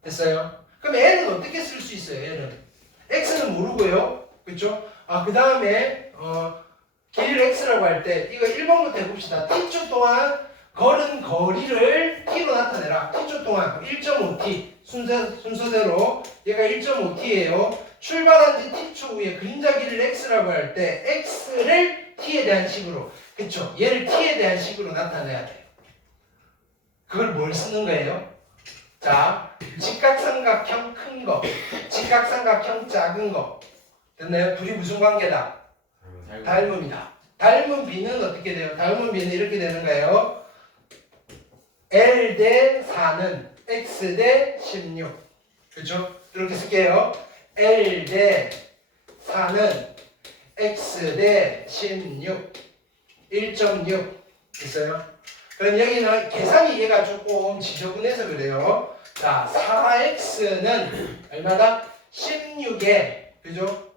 됐어요? 그럼 L은 어떻게 쓸 수 있어요? L은 X는 모르고요. 그렇죠? 그 다음에 길이를 X라고 할 때 이거 1번부터 해봅시다. T초 동안 걸은 거리를 T로 나타내라. T초 동안 1.5T 순서대로 얘가 1.5T예요. 출발한 지 t초 후에 그림자 길이를 x라고 할 때 x를 t에 대한 식으로, 그쵸? 얘를 t에 대한 식으로 나타내야 돼요. 그걸 뭘 쓰는 거예요? 자, 직각삼각형 큰 거, 직각삼각형 작은 거. 됐나요? 둘이 무슨 관계다? 닮음이다. 닮은 b는 어떻게 돼요? 닮은 b는 이렇게 되는 거예요. L 대 4는 x 대 16. 그쵸? 이렇게 쓸게요. L 대 4는 X 대 16 1.6 있어요. 그럼 여기는 계산이 얘가 조금 지저분해서 그래요. 자, 4X는 얼마다? 16에 그죠?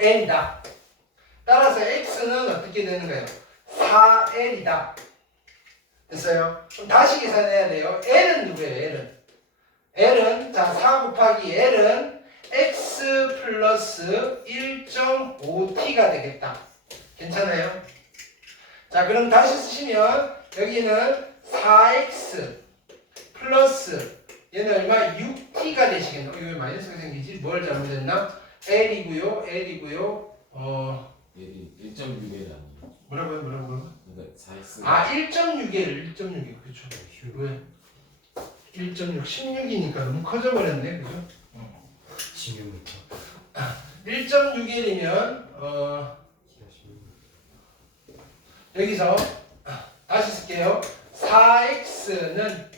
L이다. 따라서 X는 어떻게 되는 거예요? 4L이다. 됐어요? 그럼 다시 계산해야 돼요. L은 누구예요? L은 자, 4 곱하기 L은 x 플러스 1.5t가 되겠다. 괜찮아요? 자, 그럼 다시 쓰시면 여기는 4x 플러스 얘는 얼마? 6t가 되시겠나? 이거 왜 마이너스가 생기지? 뭘 잘못했나? L이고요. 1.6L 아니에요. 뭐라고요? 그러니까 4x. 1.6에 1.6이 그렇죠. 왜? 1.6 16이니까 너무 커져버렸네. 그죠? 1.6일이면 여기서 다시 쓸게요. 4x는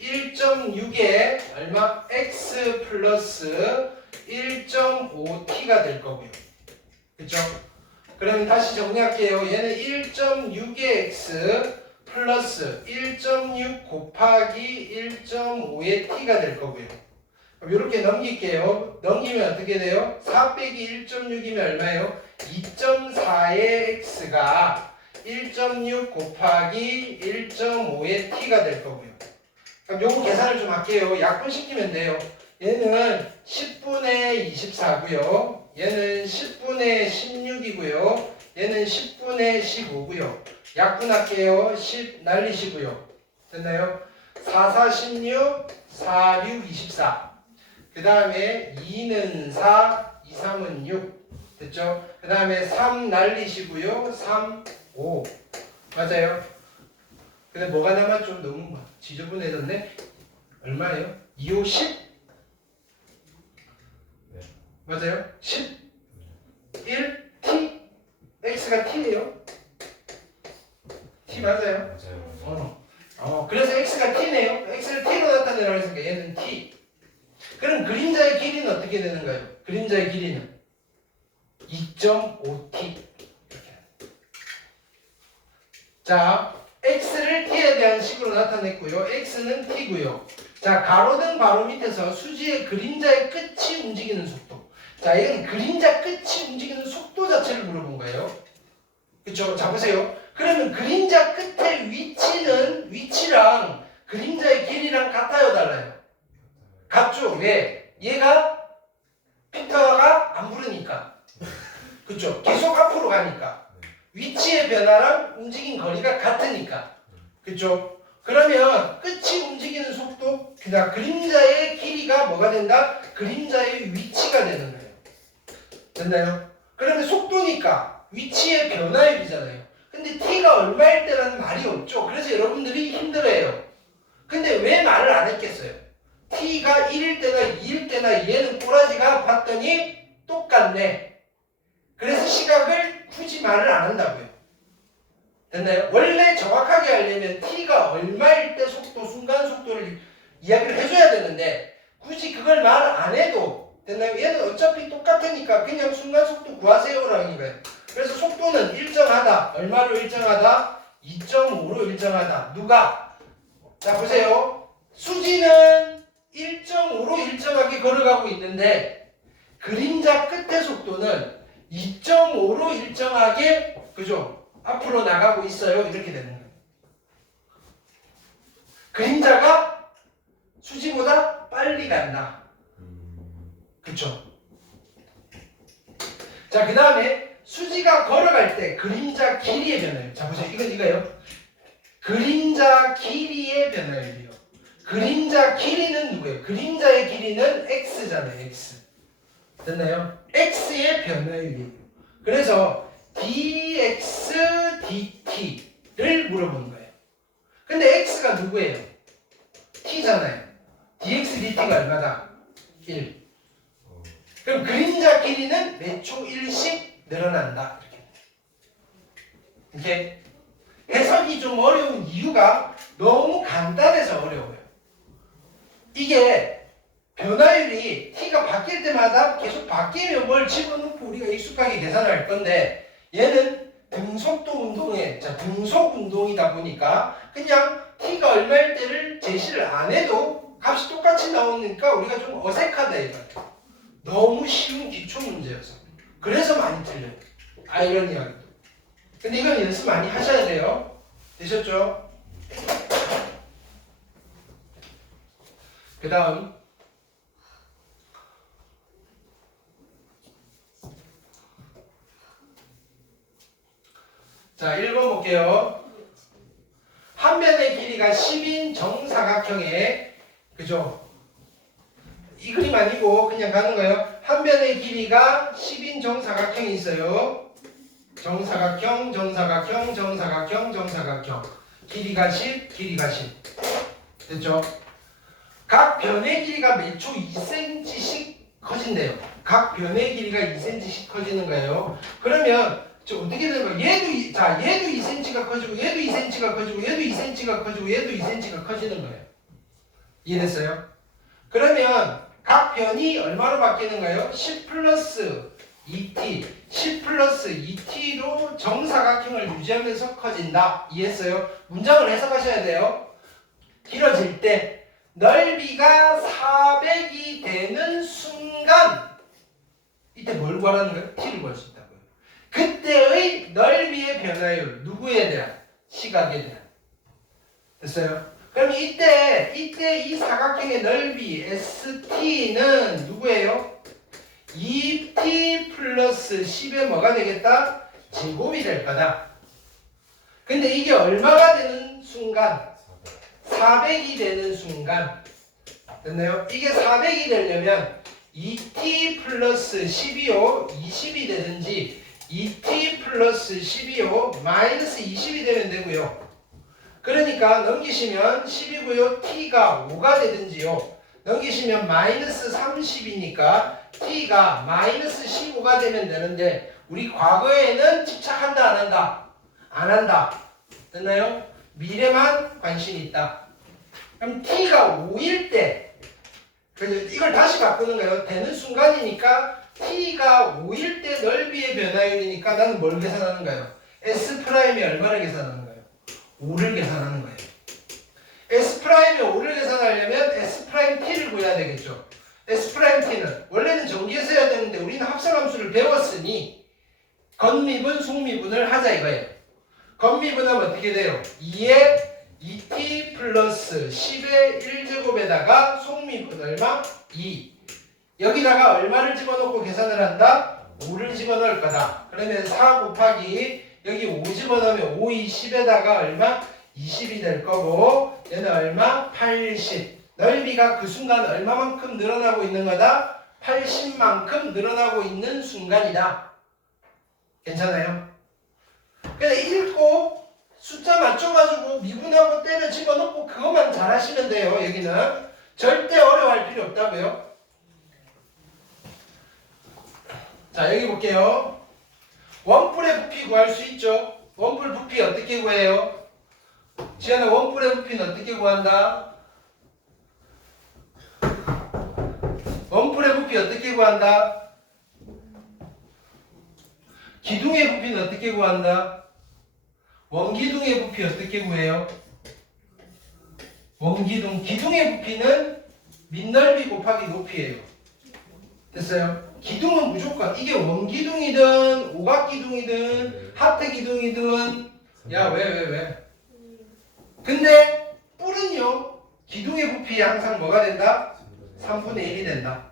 1.6에 얼마? x 플러스 1.5t가 될 거고요. 그쵸? 그러면 다시 정리할게요. 얘는 1.6의 x 플러스 1.6 곱하기 1.5의 t가 될 거고요. 이렇게 넘길게요. 넘기면 어떻게 돼요? 4 빼기 1.6이면 얼마예요? 2.4의 x가 1.6 곱하기 1.5의 t가 될 거고요. 그럼 요거 계산을 좀 할게요. 약분시키면 돼요. 얘는 10분의 24고요. 얘는 10분의 16이고요. 얘는 10분의 15고요. 약분할게요. 10 날리시고요. 됐나요? 4, 4, 16, 4, 6, 24. 그 다음에 2는 4, 2, 3은 6. 됐죠? 그 다음에 3 날리시고요. 3, 5. 맞아요? 근데 뭐가 남았죠? 너무 지저분해졌네? 얼마예요? 2, 5, 10? 네. 맞아요? 10? 1? T? X가 T예요? T 맞아요? 맞아요. 그래서 X가 T네요. X를 T로 나타내라고 했으니까 얘는 T. 그럼 그림자의 길이는 어떻게 되는가요? 그림자의 길이는 2.5T. 자, X를 T에 대한 식으로 나타냈고요. X는 T고요. 자, 가로등 바로 밑에서 수지의 그림자의 끝이 움직이는 속도. 자, 이건 그림자 끝이 움직이는 속도 자체를 물어본 거예요. 그쵸? 자, 보세요. 그러면 그림자 끝의 위치랑 그림자의 길이랑 같아요, 달라요? 같죠? 왜? 얘가 픽터가 안 부르니까. 그쵸? 계속 앞으로 가니까. 위치의 변화랑 움직인 거리가 같으니까. 그쵸? 그러면 끝이 움직이는 속도, 그냥 그림자의 길이가 뭐가 된다? 그림자의 위치가 되는 거예요. 됐나요? 그러면 속도니까 위치의 변화율이잖아요. 근데 t가 얼마일 때라는 말이 없죠. 그래서 여러분들이 힘들어해요. 근데 왜 말을 안 했겠어요? t가 1일 때나 2일 때나 얘는 꼬라지가 봤더니 똑같네. 그래서 시각을 굳이 말을 안 한다고요. 됐나요? 원래 정확하게 하려면 t가 얼마일 때 속도, 순간 속도를 이야기를 해줘야 되는데 굳이 그걸 말 안 해도 됐나요? 얘는 어차피 똑같으니까 그냥 순간 속도 구하세요라는 거예요. 그래서 속도는 일정하다. 얼마로 일정하다? 2.5로 일정하다. 누가? 자, 보세요. 수지는 1.5로 일정하게 걸어가고 있는데 그림자 끝의 속도는 2.5로 일정하게, 그죠? 앞으로 나가고 있어요. 이렇게 되는 거예요. 그림자가 수지보다 빨리 간다. 그쵸? 자, 그 다음에 수지가 걸어갈 때 그림자 길이의 변화율. 자, 보세요. 이거예요. 그림자 길이의 변화율이요. 그림자 길이는 누구예요? 그림자의 길이는 x잖아요. x. 됐나요? x의 변화율이에요. 그래서 dx dt를 물어보는 거예요. 근데 x가 누구예요? t잖아요. dx dt가 얼마다? 1. 그럼 그림자 길이는 몇 초 1씩 늘어난다. 이렇게. 해석이 좀 어려운 이유가 너무 간단해서 어려워요. 이게 변화율이 t가 바뀔 때마다 계속 바뀌면 뭘 집어넣고 우리가 익숙하게 계산할 건데 얘는 등속도 운동에, 자, 등속 운동이다 보니까 그냥 t가 얼마일 때를 제시를 안 해도 값이 똑같이 나오니까 우리가 좀 어색하다 이거예요. 너무 쉬운 기초 문제여서. 그래서 많이 틀려요. 이런 이야기도. 근데 이건 연습 많이 하셔야 돼요. 되셨죠? 그 다음 자, 1번 볼게요. 한 변의 길이가 10인 정사각형에, 그죠? 이 그림 아니고 그냥 가는 거예요. 한 변의 길이가 10인 정사각형이 있어요. 정사각형, 정사각형, 정사각형, 정사각형. 길이가 10, 길이가 10. 됐죠? 각 변의 길이가 몇 초 2cm씩 커진대요. 각 변의 길이가 2cm씩 커지는 거예요. 그러면 저 어떻게 되는 거예요? 얘도 2cm가 커지고 얘도 2cm가 커지고 얘도 2cm가 커지고 얘도 2cm가 커지는 거예요. 이해됐어요? 그러면 각 변이 얼마로 바뀌는가요? 10 플러스 2t, 10 플러스 2t로 정사각형을 유지하면서 커진다. 이해했어요? 문장을 해석하셔야 돼요. 길어질 때 넓이가 400이 되는 순간 이때 뭘 구하라는 거예요? t를 구할 수 있다고요. 그때의 넓이의 변화율, 누구에 대한? 시각에 대한. 됐어요? 그럼 이때 이 사각형의 넓이 ST는 누구예요? 2T 플러스 10의 뭐가 되겠다? 제곱이 될 거다. 근데 이게 얼마가 되는 순간? 400이 되는 순간 됐나요? 이게 400이 되려면 2t 플러스 12호 20이 되든지 2t 플러스 12호 마이너스 20이 되면 되고요. 그러니까 넘기시면 10이고요. t가 5가 되든지요. 넘기시면 마이너스 30이니까 t가 마이너스 15가 되면 되는데 우리 과거에는 집착한다 안 한다? 안 한다. 됐나요? 미래만 관심이 있다. 그럼 t가 5일 때 그래서 이걸 다시 바꾸는 거예요. 되는 순간이니까 t가 5일 때 넓이의 변화율이니까 나는 뭘 계산하는 거예요? S'이 얼마를 계산하는 거예요? 5를 계산하는 거예요. S'이 5를 계산하려면 S'T를 구해야 되겠죠. S'T는 원래는 전기에서 해야 되는데 우리는 합성함수를 배웠으니 건미분, 속미분을 하자 이거예요. 건미분하면 어떻게 돼요? 2에 2t 플러스 10의 1제곱에다가 속미분 얼마? 2. 여기다가 얼마를 집어넣고 계산을 한다? 5를 집어넣을 거다. 그러면 4 곱하기 여기 5 집어넣으면 5, 2, 10에다가 얼마? 20이 될 거고 얘는 얼마? 80. 넓이가 그 순간 얼마만큼 늘어나고 있는 거다? 80만큼 늘어나고 있는 순간이다. 괜찮아요? 그냥 읽고 숫자 맞춰가지고 미분하고 때려 집어넣고 그것만 잘하시면 돼요. 여기는 절대 어려워할 필요 없다고요. 자 여기 볼게요. 원뿔의 부피 구할 수 있죠. 원뿔 부피 어떻게 구해요? 지현아 원뿔의 부피는 어떻게 구한다? 원뿔의 부피 어떻게 구한다? 기둥의 부피는 어떻게 구한다? 원기둥의 부피 어떻게 구해요? 원기둥, 기둥의 부피는 밑넓이 곱하기 높이에요. 됐어요? 기둥은 무조건 이게 원기둥이든 오각기둥이든 하트기둥이든 야 왜? 근데 뿔은요 기둥의 부피 항상 뭐가 된다? 3분의 1이 된다.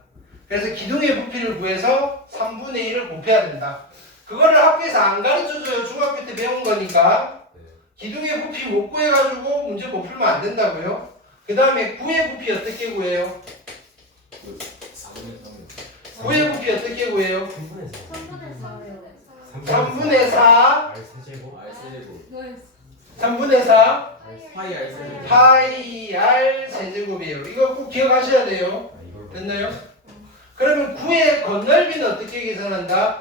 그래서 기둥의 부피를 구해서 3분의 1을 곱해야 된다. 그거를 학교에서 안 가르쳐줘요. 중학교 때 배운 거니까. 기둥의 부피 못 구해가지고 문제 못 풀면 안 된다고요. 그 다음에 구의 부피 어떻게 구해요? 9의 부피 어떻게 구해요? 3분의 4예요. 3분의 4 R세제곱 네. 3분의 4 파이 알세 파이 R 세제곱이에요. 이거 꼭 기억하셔야 돼요. 됐나요? 그러면 9의 건넓이는 어떻게 계산한다?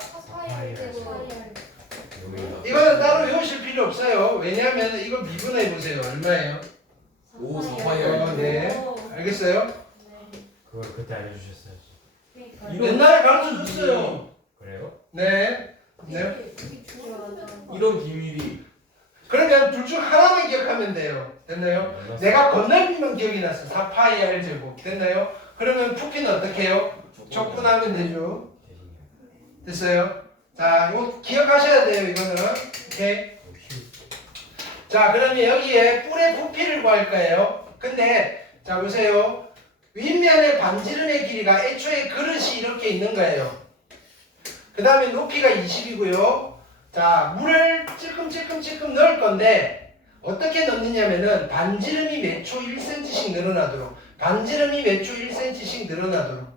이거는 따로 외우실 필요 없어요. 왜냐하면 이거 미분해 보세요. 얼마예요? 5 4파이 네. 알겠어요? 그걸 그때 알려주셨어요. 옛날에 가르쳐 줬어요. 그래요? 네. 네. 이런 비밀이 그러면 둘 중 하나만 기억하면 돼요. 됐나요? 내가 건넓이만 기억이 났어. 4파이 R 제곱. 됐나요? 그러면 부피는 어떻게 해요? 적분하면 되죠. 됐어요? 자, 이거 기억하셔야 돼요. 이거는. 오케이. 자, 그러면 여기에 뿔의 부피를 구할 거예요. 근데 자 보세요. 윗면의 반지름의 길이가 애초에 그릇이 이렇게 있는 거예요. 그 다음에 높이가 20이고요. 자, 물을 찔끔찔끔 넣을 건데 어떻게 넣느냐면은 반지름이 몇 초 1cm씩 늘어나도록 반지름이 몇 초 1cm씩 늘어나도록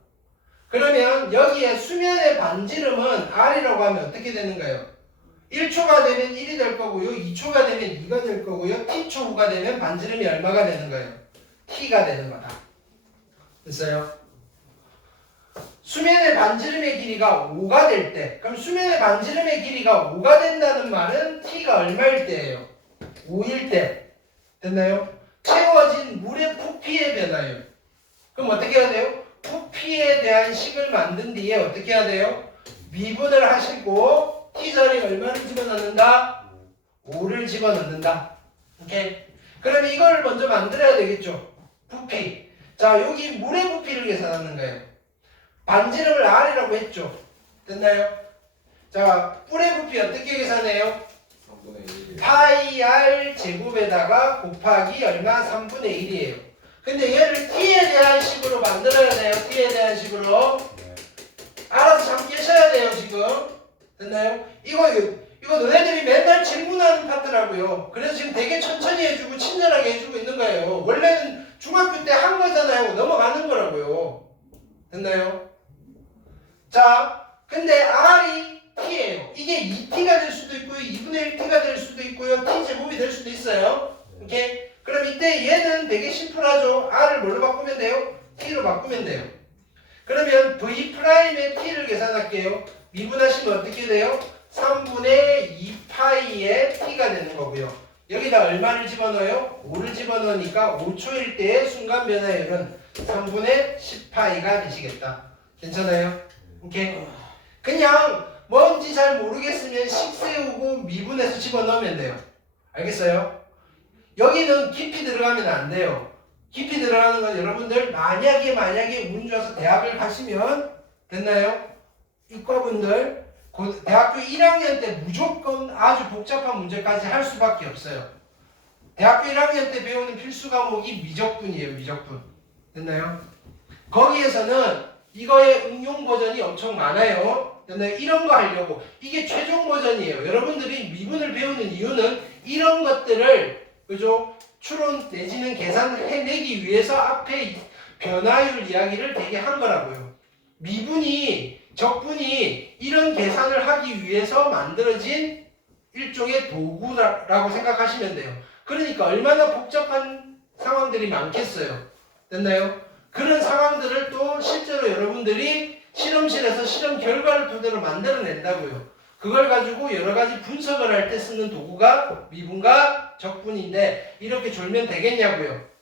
그러면 여기에 수면의 반지름은 R이라고 하면 어떻게 되는가요? 1초가 되면 1이 될 거고요. 2초가 되면 2가 될 거고요. T초 후가 되면 반지름이 얼마가 되는 거예요? T가 되는 거다. 됐어요? 수면의 반지름의 길이가 5가 될 때 그럼 수면의 반지름의 길이가 5가 된다는 말은 T가 얼마일 때예요? 5일 때. 됐나요? 채워진 물의 부피의 변화율. 그럼 어떻게 해야 돼요? 부피에 대한 식을 만든 뒤에 어떻게 해야 돼요? 미분을 하시고 T절에 얼마를 집어넣는다? 5를 집어넣는다. 오케이? 그러면 이걸 먼저 만들어야 되겠죠? 부피. 자, 여기 물의 부피를 계산하는 거예요. 반지름을 R이라고 했죠? 됐나요? 자, 뿔의 부피 어떻게 계산해요? 3분의 1 파이 R 제곱에다가 곱하기 얼마? 3분의 1이에요. 근데 얘를 T에 대한 식으로 만들어야 돼요. T에 대한 식으로. 알아서 참 깨셔야 돼요, 지금. 됐나요? 이거 너네들이 맨날 질문하는 파트라 있더라고요. 그래서 지금 되게 천천히 해주고 친절하게 해주고 있는 거예요. 원래는 중학교 때 한 거잖아요 하고 넘어가는 거라고요. 됐나요? 자, 근데 R이 T예요. 이게 2T가 될 수도 있고요. 2분의 1T가 될 수도 있고요. T제곱이 될 수도 있어요. 오케이? 그럼 이때 얘는 되게 심플하죠. R을 뭘로 바꾸면 돼요? T로 바꾸면 돼요. 그러면 V'의 T를 계산할게요. 미분하시면 어떻게 돼요? 3분의 2파이의 T가 되는 거고요. 여기다 얼마를 집어넣어요? 5를 집어넣으니까 5초일 때의 순간 변화율은 3분의 10파이가 되시겠다. 괜찮아요? 오케이? 그냥 뭔지 잘 모르겠으면 식 세우고 미분해서 집어넣으면 돼요. 알겠어요? 여기는 깊이 들어가면 안 돼요. 깊이 들어가는 건 여러분들 만약에 운 좋아서 대학을 가시면 됐나요? 이과분들 대학교 1학년 때 무조건 아주 복잡한 문제까지 할 수밖에 없어요. 대학교 1학년 때 배우는 필수 과목이 미적분이에요. 미적분. 됐나요? 거기에서는 이거의 응용 버전이 엄청 많아요. 됐나요? 이런 거 하려고. 이게 최종 버전이에요. 여러분들이 미분을 배우는 이유는 이런 것들을 그죠? 추론 내지는 계산해내기 위해서 앞에 변화율 이야기를 되게 한 거라고요. 미분이 적분이 이런 계산을 하기 위해서 만들어진 일종의 도구라고 생각하시면 돼요. 그러니까 얼마나 복잡한 상황들이 많겠어요. 됐나요? 그런 상황들을 또 실제로 여러분들이 실험실에서 실험 결과를 토대로 만들어낸다고요. 그걸 가지고 여러 가지 분석을 할 때 쓰는 도구가 미분과 적분인데 이렇게 졸면 되겠냐고요.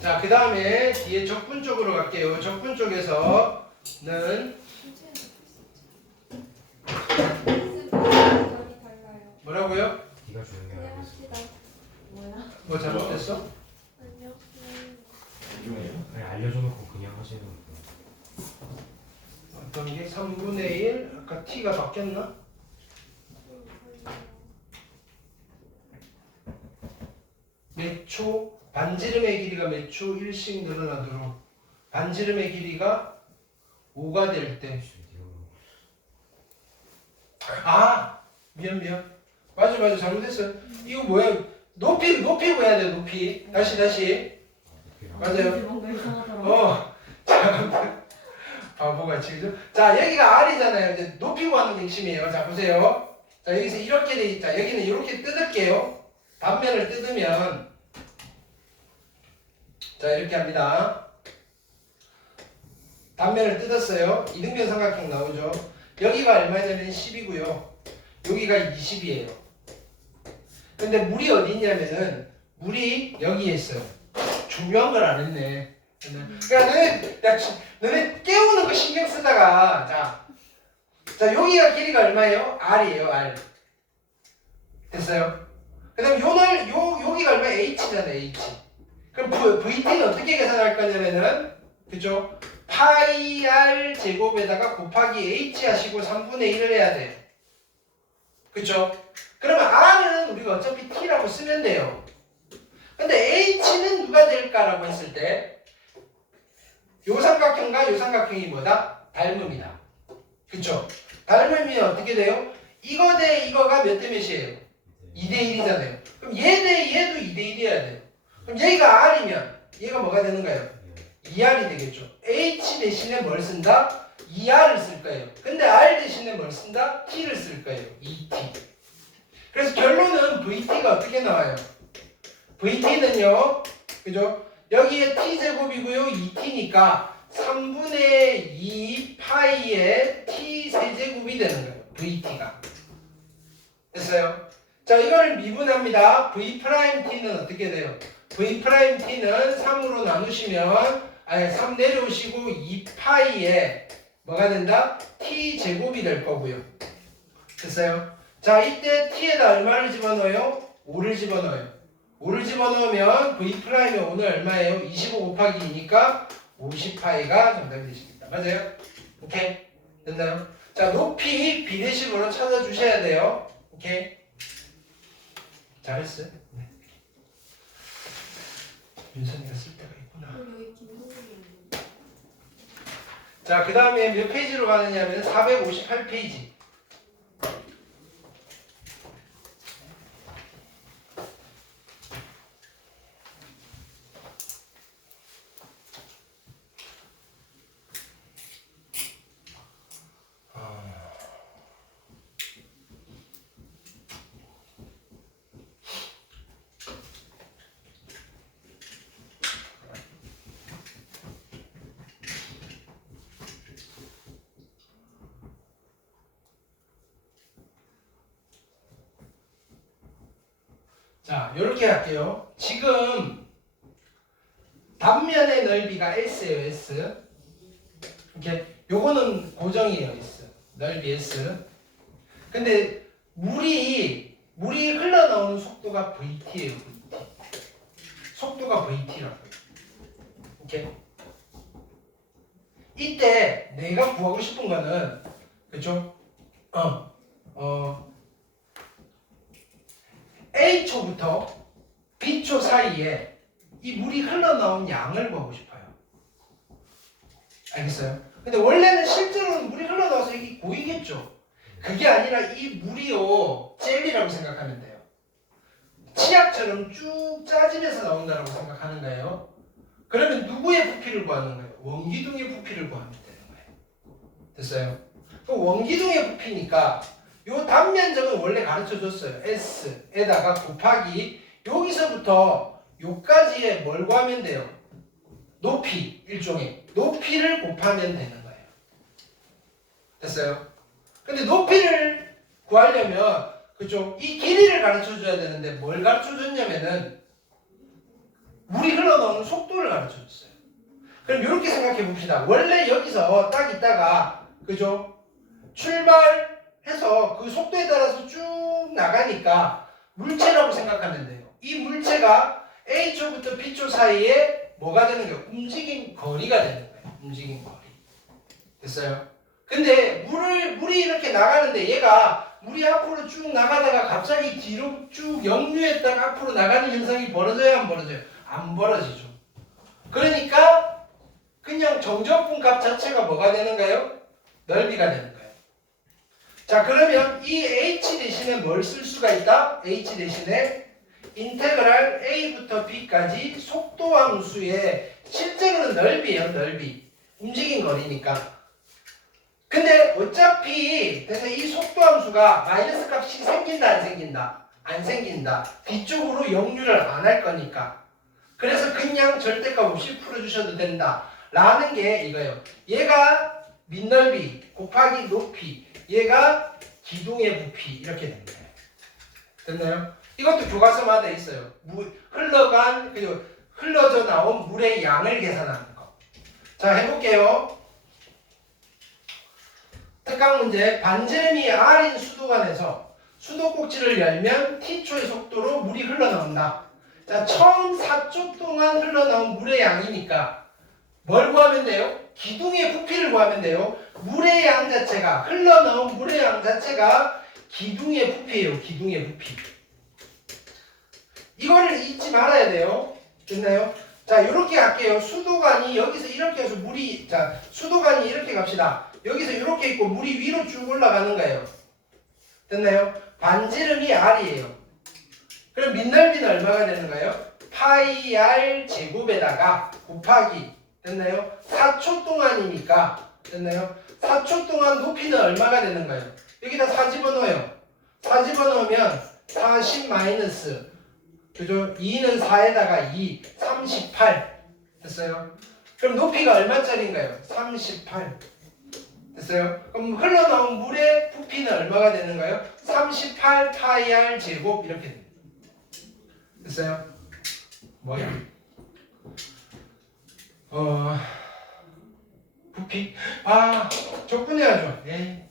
자, 그 다음에 뒤에 적분 쪽으로 갈게요. 적분 쪽에서는 뭐라고요? 네가 주는 게 그냥 아니고 합시다. 뭐야? 뭐 잘못됐어? 아니요. 이중이에요? 그냥 알려줘놓고 그냥 하시는 거. 어떤 게 3분의 1? 아까 t가 바뀌었나? 몇 초? 반지름의 길이가 몇 초? 1씩 늘어나도록 반지름의 길이가 5가 될 때. 아! 미안 맞아 잘못했어요. 이거 뭐야? 높이 구해야 돼. 높이 다시 맞아요. 뭔가 이상하더라고. 자, 바보같이 그죠? 자, 여기가 R이잖아요. 이제 높이 구하는 게 핵심이에요. 자, 보세요. 자, 여기서 이렇게 돼 있다. 여기는 이렇게 뜯을게요. 단면을 뜯으면 자, 이렇게 합니다. 단면을 뜯었어요. 이등변 삼각형 나오죠. 여기가 얼마냐면 10이고요. 여기가 20이에요. 근데 물이 어디 있냐면은 물이 여기에 있어요. 중요한 걸 안 했네. 그러니까 너네 깨우는 거 신경 쓰다가 자 여기가 길이가 얼마예요? R이에요. R. 됐어요? 그 다음 여기가 얼마? H잖아요. H. 그럼 VT는 어떻게 계산할 거냐면은 그죠? 파이 R 제곱에다가 곱하기 H 하시고 3분의 1을 해야 돼요. 그쵸? 그러면 R은 우리가 어차피 T라고 쓰면 돼요. 근데 H는 누가 될까라고 했을 때 요 삼각형과 요 삼각형이 뭐다? 닮음이다. 그쵸? 닮음이면 어떻게 돼요? 이거 대 이거가 몇 대 몇이에요? 2대 1이잖아요. 그럼 얘 대 얘도 2대 1이어야 돼요. 그럼 얘가 R이면 얘가 뭐가 되는 거예요? 2R이 되겠죠. H 대신에 뭘 쓴다? 2R을 쓸 거예요. 근데 R 대신에 뭘 쓴다? T를 쓸 거예요. 2T. 그래서 결론은 VT가 어떻게 나와요? VT는요, 그죠? 여기에 T제곱이고요, 2T니까 3분의 2 파이의 T 세제곱이 되는 거예요. VT가. 됐어요? 자, 이거를 미분합니다. V'T는 어떻게 돼요? V'T는 3으로 나누시면, 3 내려오시고 2파이에 뭐가 된다? T제곱이 될 거고요. 됐어요? 자, 이때 T에다 얼마를 집어넣어요? 5를 집어넣어요. 5를 집어넣으면 V'의 5는 얼마예요? 25 곱하기 2니까 50파이가 정답이 되십니다. 맞아요? 오케이? 됐나요? 자, 높이 비례식으로 찾아주셔야 돼요. 오케이? 잘했어요? 네. 윤선이가 쓸 때가 있구나. 여기 김동국이 자, 그 다음에 몇 페이지로 가느냐면 458페이지. 자, 이렇게 할게요. 지금 단면의 넓이가 S예요, S. 이렇게 요거는 고정이에요, S. 넓이 S. 근데 물이 흘러나오는 속도가 VT예요, VT. 속도가 VT라고. 이렇게. 이때 내가 구하고 싶은 거는 그죠? A초부터 B초 사이에 이 물이 흘러나온 양을 구하고 싶어요. 알겠어요? 근데 원래는 실제로는 물이 흘러나와서 이게 고이겠죠. 그게 아니라 이 물이요 젤이라고 생각하면 돼요. 치약처럼 쭉 짜지면서 나온다라고 생각하는 거예요. 그러면 누구의 부피를 구하는 거예요? 원기둥의 부피를 구하면 되는 거예요. 됐어요? 그 원기둥의 부피니까 요 단면적은 원래 가르쳐줬어요. S에다가 곱하기 여기서부터 요까지에 뭘 구하면 돼요? 높이, 일종의 높이를 곱하면 되는 거예요. 됐어요? 근데 높이를 구하려면 그죠? 이 길이를 가르쳐줘야 되는데 뭘 가르쳐줬냐면은 물이 흘러나오는 속도를 가르쳐줬어요. 그럼 이렇게 생각해 봅시다. 원래 여기서 딱 있다가 그죠? 출발해서 그 속도에 따라서 쭉 나가니까 물체라고 생각하면 돼요. 이 물체가 A초부터 B초 사이에 뭐가 되는 거예요? 움직임 거리가 되는 거예요. 움직임 거리. 됐어요? 근데 물이 이렇게 나가는데 얘가 물이 앞으로 쭉 나가다가 갑자기 뒤로 쭉 역류했다가 앞으로 나가는 현상이 벌어져요? 안 벌어져요? 안 벌어지죠. 그러니까 그냥 정적분 값 자체가 뭐가 되는가요? 넓이가 되는 거예요. 자, 그러면 이 h 대신에 뭘 쓸 수가 있다? h 대신에 인테그랄 a부터 b까지 속도 함수의 실제로는 넓이에요. 넓이. 움직인 거리니까. 근데 어차피 그래서 이 속도 함수가 마이너스 값이 생긴다 안 생긴다? 안 생긴다. 뒤쪽으로 역류를 안 할 거니까. 그래서 그냥 절대값 없이 풀어주셔도 된다. 라는 게 이거예요. 얘가 밑넓이 곱하기 높이, 얘가 기둥의 부피 이렇게 됩니다. 됐나요? 이것도 교과서마다 있어요. 흘러져 나온 물의 양을 계산하는 거. 자, 해볼게요. 특강 문제. 반지름이 R인 수도관에서 수도꼭지를 열면 T초의 속도로 물이 흘러나온다. 자, 처음 4초 동안 흘러나온 물의 양이니까 뭘 구하면 돼요? 기둥의 부피를 구하면 돼요. 물의 양 자체가, 흘러나온 물의 양 자체가 기둥의 부피예요. 기둥의 부피. 이거를 잊지 말아야 돼요. 됐나요? 자, 이렇게 할게요. 수도관이 여기서 이렇게 해서 물이, 자, 수도관이 이렇게 갑시다. 여기서 이렇게 있고 물이 위로 쭉 올라가는 거예요. 됐나요? 반지름이 R이에요. 그럼 밑넓이는 얼마가 되는가요? 파이 R 제곱에다가 곱하기, 됐나요? 4초 동안이니까, 됐나요? 4초 동안 높이는 얼마가 되는가요? 여기다 4 집어넣어요. 4 집어넣으면 40 마이너스, 그죠? 2는 4에다가 2, 38. 됐어요? 그럼 높이가 얼마짜리인가요? 38. 됐어요? 그럼 흘러나온 물의 부피는 얼마가 되는가요? 38 파이 R 제곱 이렇게 됩니다. 됐어요? 뭐야? 부피? 적분해야죠. 예.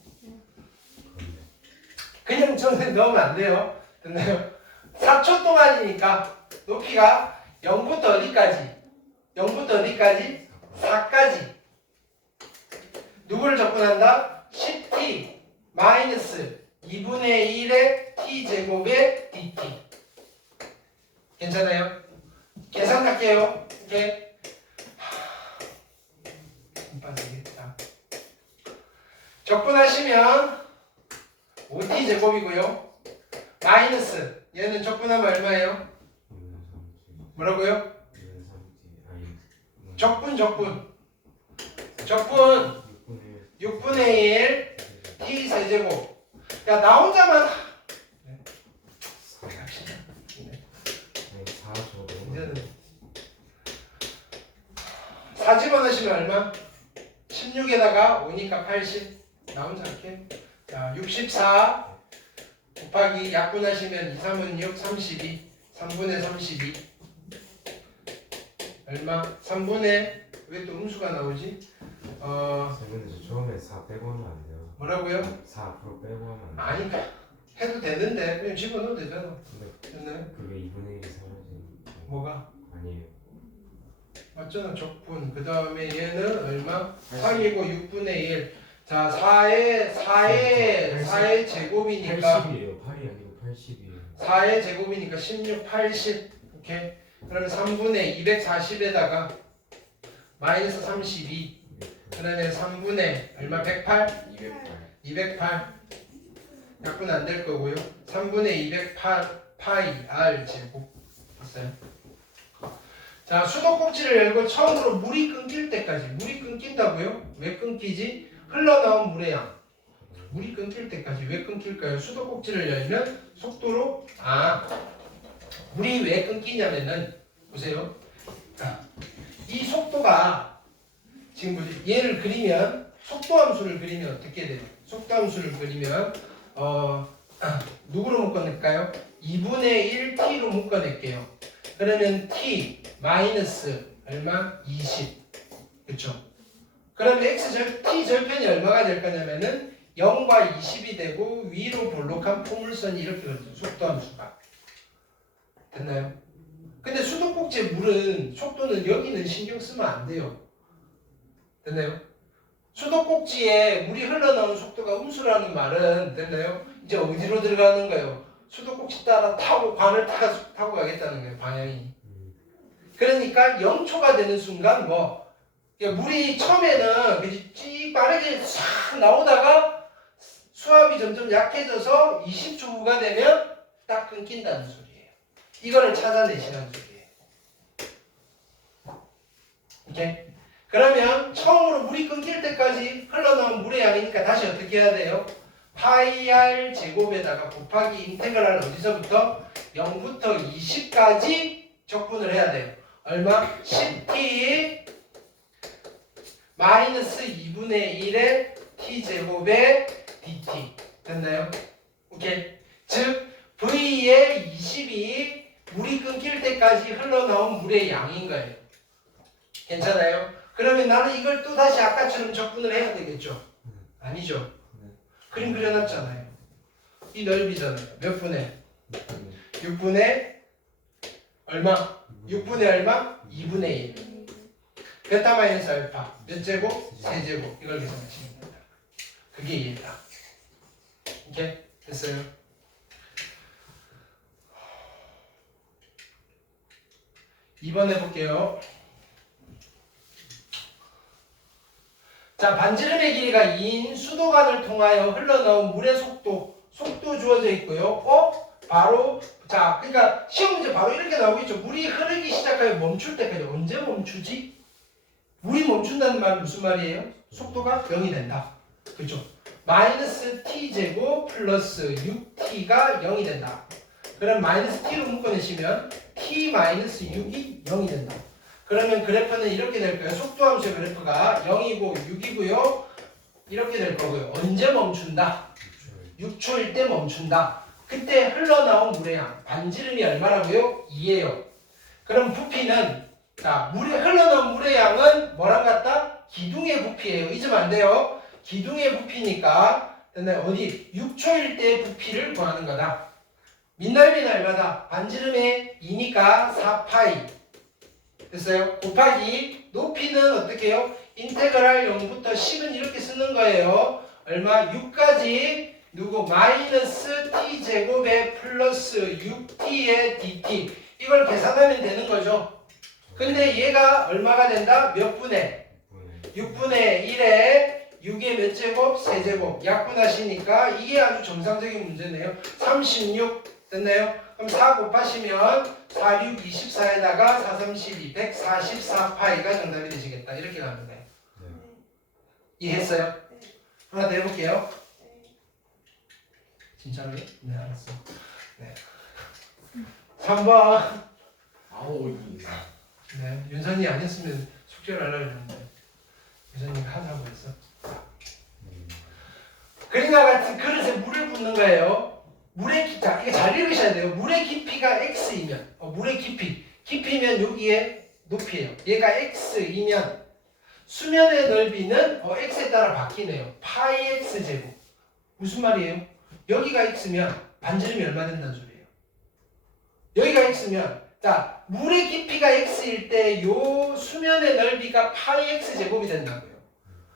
그냥 정색 넣으면 안 돼요. 됐나요? 4초 동안이니까 높이가 0부터 어디까지? 0부터 어디까지? 4까지. 누구를 적분한다? 10t 마이너스 2분의 1의 t제곱의 dt. 괜찮아요? 계산할게요. 이렇게. 빠지겠다. 적분하시면 5t제곱이고요. 마이너스 얘는 적분하면 얼마예요? 뭐라고요? 적분 6분의 1 t 세제곱. 야, 나 혼자만 갑시다. 4 집어넣으시면 얼마? 16에다가 5니까 80. 나 혼자 할게. 자, 64 곱하기 약분하시면 2, 3은 6, 32. 3분의 32 얼마? 3분의 왜 또 음수가 나오지? 근데 저 처음에 4 빼고 하면 안 돼요. 뭐라고요? 4 앞으로 빼고 하면 안 돼요. 아니 해도 되는데 그냥 집어넣어도 되잖아. 근데 됐나요? 그게 2분의 1이 사라진. 뭐가? 아니에요. 맞잖아 적분. 그 다음에 얘는 얼마? 3이고 6분의 1. 자 4의 제곱이니까 80이에요. 8이 아니고 80이에요. 4의 제곱이니까 16, 80. 오케이. 그러면 3분의 240에다가 마이너스 32. 그러면 3분의 얼마? 108? 208. 약분 안 될 거고요. 3분의 208 파이 r 제곱. 됐어요? 자, 수도꼭지를 열고 처음으로 물이 끊길 때까지. 물이 끊긴다고요? 왜 끊기지? 흘러나온 물의 양. 물이 끊길 때까지. 왜 끊길까요? 수도꼭지를 열면 속도로 물이 왜 끊기냐면은 보세요. 자, 이 속도가 지금 뭐지? 얘를 그리면 속도 함수를 그리면 어떻게 돼요? 속도 함수를 그리면 누구로 묶어낼까요? 2분의 1t로 묶어낼게요. 그러면 t 마이너스 얼마? 20. 그쵸? 그러면 t 절편이 얼마가 될 거냐면은 0과 20이 되고 위로 볼록한 포물선이 이렇게 그려져요. 속도 함수가. 됐나요? 근데 수도꼭지의 물은 속도는 여기는 신경 쓰면 안 돼요. 됐나요? 수도꼭지에 물이 흘러나오는 속도가 음수라는 말은 됐나요? 이제 어디로 들어가는 거예요? 수도꼭지 따라 타고 관을 타고 가겠다는 거예요. 방향이. 그러니까 0초가 되는 순간 물이 처음에는 찌 빠르게 싹 나오다가 수압이 점점 약해져서 20초 후가 되면 딱 끊긴다는 소리예요. 이거를 찾아내시라는 소리예요. 오케이? 그러면 처음으로 물이 끊길 때까지 흘러나온 물의 양이니까 다시 어떻게 해야 돼요? 파이 r 제곱에다가 곱하기 인테그랄 어디서부터? 0부터 20까지 적분을 해야 돼요. 얼마? 10t 마이너스 2분의 1의 t제곱의 dt. 됐나요? 오케이. 즉 v의 20이 물이 끊길 때까지 흘러나온 물의 양인 거예요. 괜찮아요? 그러면 나는 이걸 또 다시 아까처럼 적분을 해야 되겠죠? 아니죠? 그림 그려놨잖아요. 이 넓이잖아요. 몇 분의? 6분의 얼마? 6분의 얼마? 2분의 1. 베타 마이너스 알파. 몇 제곱? 세제곱. 이걸 계산하시면 됩니다. 그게 얘다. 오케이? 됐어요? (2번) 해볼게요. 자, 반지름의 길이가 2인 수도관을 통하여 흘러나온 물의 속도 주어져 있고요. 바로 자, 그러니까 시험 문제 바로 이렇게 나오겠죠. 물이 흐르기 시작하여 멈출 때까지. 언제 멈추지? 물이 멈춘다는 말은 무슨 말이에요? 속도가 0이 된다. 그렇죠? 마이너스 t제곱 플러스 6t가 0이 된다. 그럼 마이너스 t로 묶어내시면 t 마이너스 6이 0이 된다. 그러면 그래프는 이렇게 될 거예요. 속도함수의 그래프가 0이고 6이고요. 이렇게 될 거고요. 언제 멈춘다? 6초일 때 멈춘다. 그때 흘러나온 물의 양. 반지름이 얼마라고요? 2예요. 그럼 부피는 자, 흘러나온 물의 양은 뭐랑 같다? 기둥의 부피예요. 잊으면 안 돼요. 기둥의 부피니까 어디 6초일 때 부피를 구하는 거다. 민날비는 얼마다? 반지름의 2니까 4파이. 됐어요? 곱하기 높이는 어떻게 해요? 인테그랄 0부터 10은 이렇게 쓰는 거예요. 얼마? 6까지 마이너스 t제곱에 플러스 6t의 dt. 이걸 계산하면 되는 거죠. 근데 얘가 얼마가 된다? 몇 분의? 6분의 1에 6의 몇 제곱? 세제곱. 약분하시니까 이게 아주 정상적인 문제네요. 36 됐나요? 그럼 4 곱하시면 4, 6, 24에다가 4, 32, 144파이가 정답이 되시겠다. 이렇게 가면 돼요. 이해했어요? 하나 더 해볼게요. 진짜로요? 네, 알았어. 네. 3번. 네, 윤선이 아니었으면 숙제를 하려고 했는데 윤선이가 하자고 했어. 그림과 같은 그릇에 물을 붓는 거예요. 물의 깊이, 이게 잘 읽으셔야 돼요. 물의 깊이가 x이면 물의 깊이면 여기에 높이에요. 얘가 x이면 수면의 넓이는 x에 따라 바뀌네요. 파이 x 제곱. 무슨 말이에요? 여기가 x면 반지름이 얼마 된다는 소리예요. 여기가 x면 자 물의 깊이가 x일 때 요 수면의 넓이가 파이 x 제곱이 된다고요.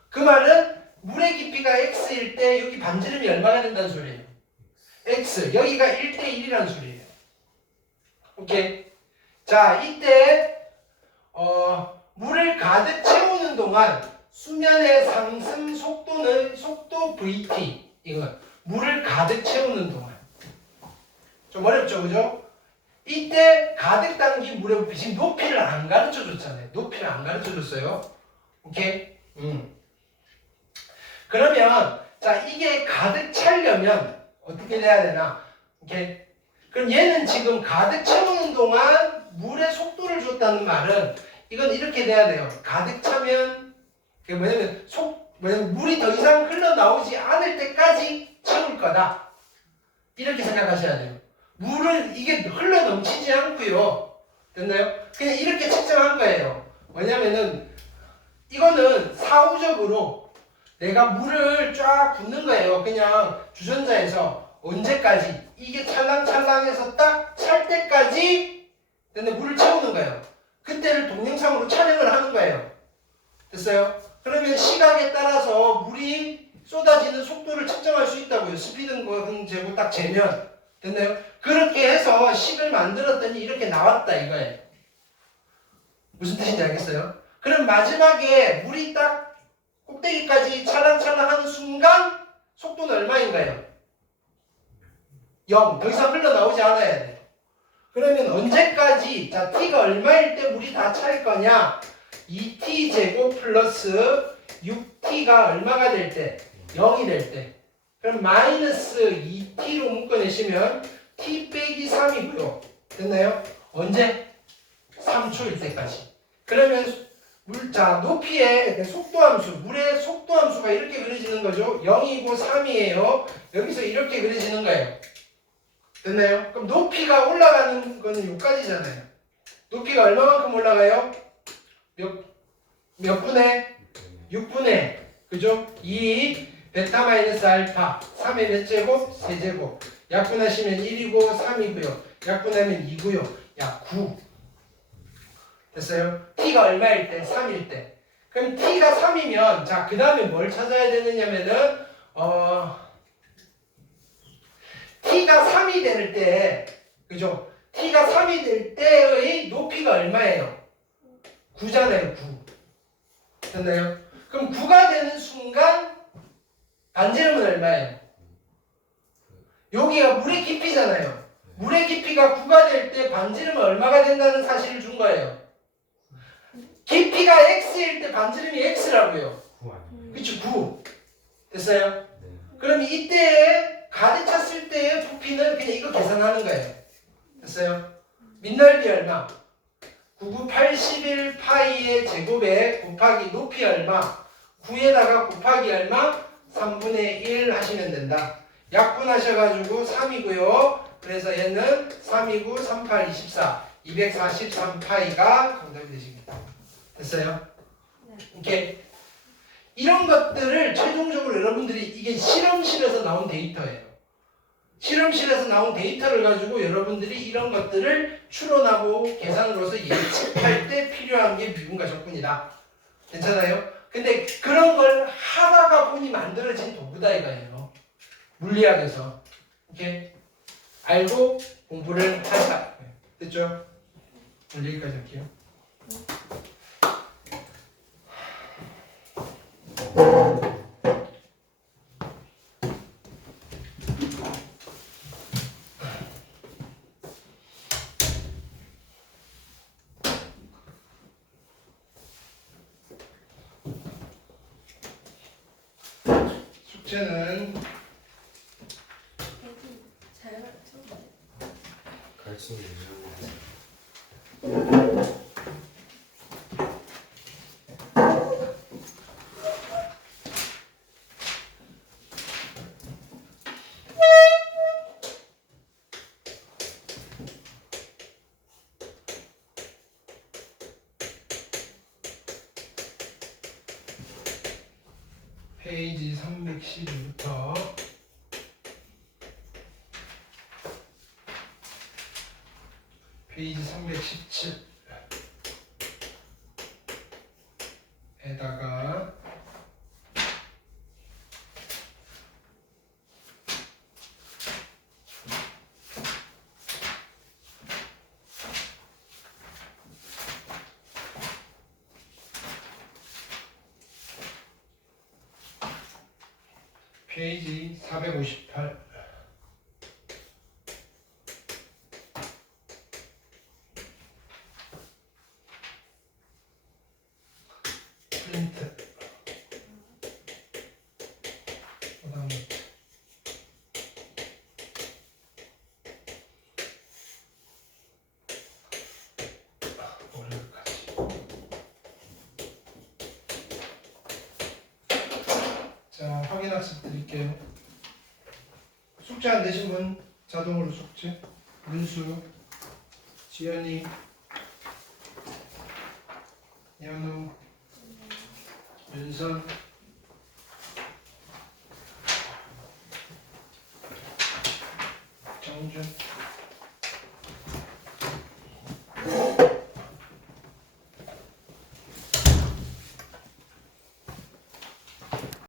그 말은 물의 깊이가 x일 때 여기 반지름이 얼마가 된다는 소리예요. x 여기가 1대1이라는 소리예요. 오케이. 자 이때 물을 가득 채우는 동안 수면의 상승 속도는 속도 vt 이거 물을 가득 채우는 동안 좀 어렵죠, 그죠? 이때 가득 담긴 물의 부피 지금 높이를 안 가르쳐 줬잖아요. 높이를 안 가르쳐 줬어요. 오케이? 그러면 자 이게 가득 차려면 어떻게 돼야 되나? 오케이? 그럼 얘는 지금 가득 채우는 동안 물의 속도를 줬다는 말은 이건 이렇게 돼야 돼요. 가득 차면 그게 뭐냐면 물이 더 이상 흘러나오지 않을 때까지 채울 거다. 이렇게 생각하셔야 돼요. 물은 이게 흘러 넘치지 않고요. 됐나요? 그냥 이렇게 측정한 거예요. 뭐냐면은 이거는 사후적으로 내가 물을 쫙 붓는 거예요. 그냥 주전자에서 언제까지 이게 찰랑찰랑해서 딱 찰 때까지 근데 물을 채우는 거예요. 그때를 동영상으로 촬영을 하는 거예요. 됐어요? 그러면 시각에 따라서 물이 쏟아지는 속도를 측정할 수 있다고요. 스피드 재고 딱 재면 됐나요? 그렇게 해서 식을 만들었더니 이렇게 나왔다 이거예요. 무슨 뜻인지 알겠어요? 그럼 마지막에 물이 딱 꼭대기까지 찰랑찰랑 하는 순간 속도는 얼마인가요? 0. 더 이상 흘러나오지 않아야 돼요. 그러면 언제까지 자 t가 얼마일 때 물이 다 찰 거냐? 2t 제곱 플러스 6t가 얼마가 될 때? 0이 될 때. 그럼 마이너스 2t로 묶어내시면 t 빼기 3이고요. 됐나요? 언제? 3초일 때까지. 그러면 자 높이의 속도함수, 물의 속도함수가 이렇게 그려지는 거죠. 0이고 3이에요. 여기서 이렇게 그려지는 거예요. 됐나요? 그럼 높이가 올라가는 거는 여기까지잖아요. 높이가 얼마만큼 올라가요? 몇 분의? 6분의 그죠? 2 베타 마이너스 알파 3의 몇 제곱? 세제곱 약분하시면 1이고 3이고요. 약분하면 2고요. 야 9 됐어요? t가 얼마일 때? 3일 때. 그럼 t가 3이면 자 그 다음에 뭘 찾아야 되느냐면은 t가 3이 될 때 그죠? t가 3이 될 때의 높이가 얼마예요? 9잖아요. 9 됐나요? 그럼 9가 되는 순간 반지름은 얼마예요? 여기가 물의 깊이잖아요. 물의 깊이가 9가 될 때 반지름은 얼마가 된다는 사실을 준 거예요. 깊이가 x일 때 반지름이 x라고요. 9 아니에요? 그쵸? 9 됐어요? 네. 그럼 이때에 가득 찼을 때의 부피는 그냥 이거 계산하는 거예요. 됐어요? 밑넓이 얼마? 9981 파이의 제곱에 곱하기 높이 얼마? 9에다가 곱하기 얼마? 3분의 1 하시면 된다. 약분하셔가지고 3이고요. 그래서 얘는 3이고 38, 24 243 파이가 정답이 되십니다. 됐어요? 네. 오케이. 이런 것들을 최종적으로 여러분들이 이게 실험실에서 나온 데이터예요. 실험실에서 나온 데이터를 가지고 여러분들이 이런 것들을 추론하고 계산으로서 예측할 때 필요한 게 미분과 적분이다. 괜찮아요? 근데 그런 걸 하다가 보니 만들어진 도구다 이거예요. 물리학에서. 오케이? 알고 공부를 하자. 됐죠? 오늘 여기까지 할게요. 숙제는 잘 가르쳐. 가르치는 게 페이지 317에다가 페이지 458 프린트 그다음에 월요일까지. 자, 확인학습 드릴게요. 숙제 안 되신 분 자동으로 숙제. 문수, 지연이, 연우, 윤선, 정준.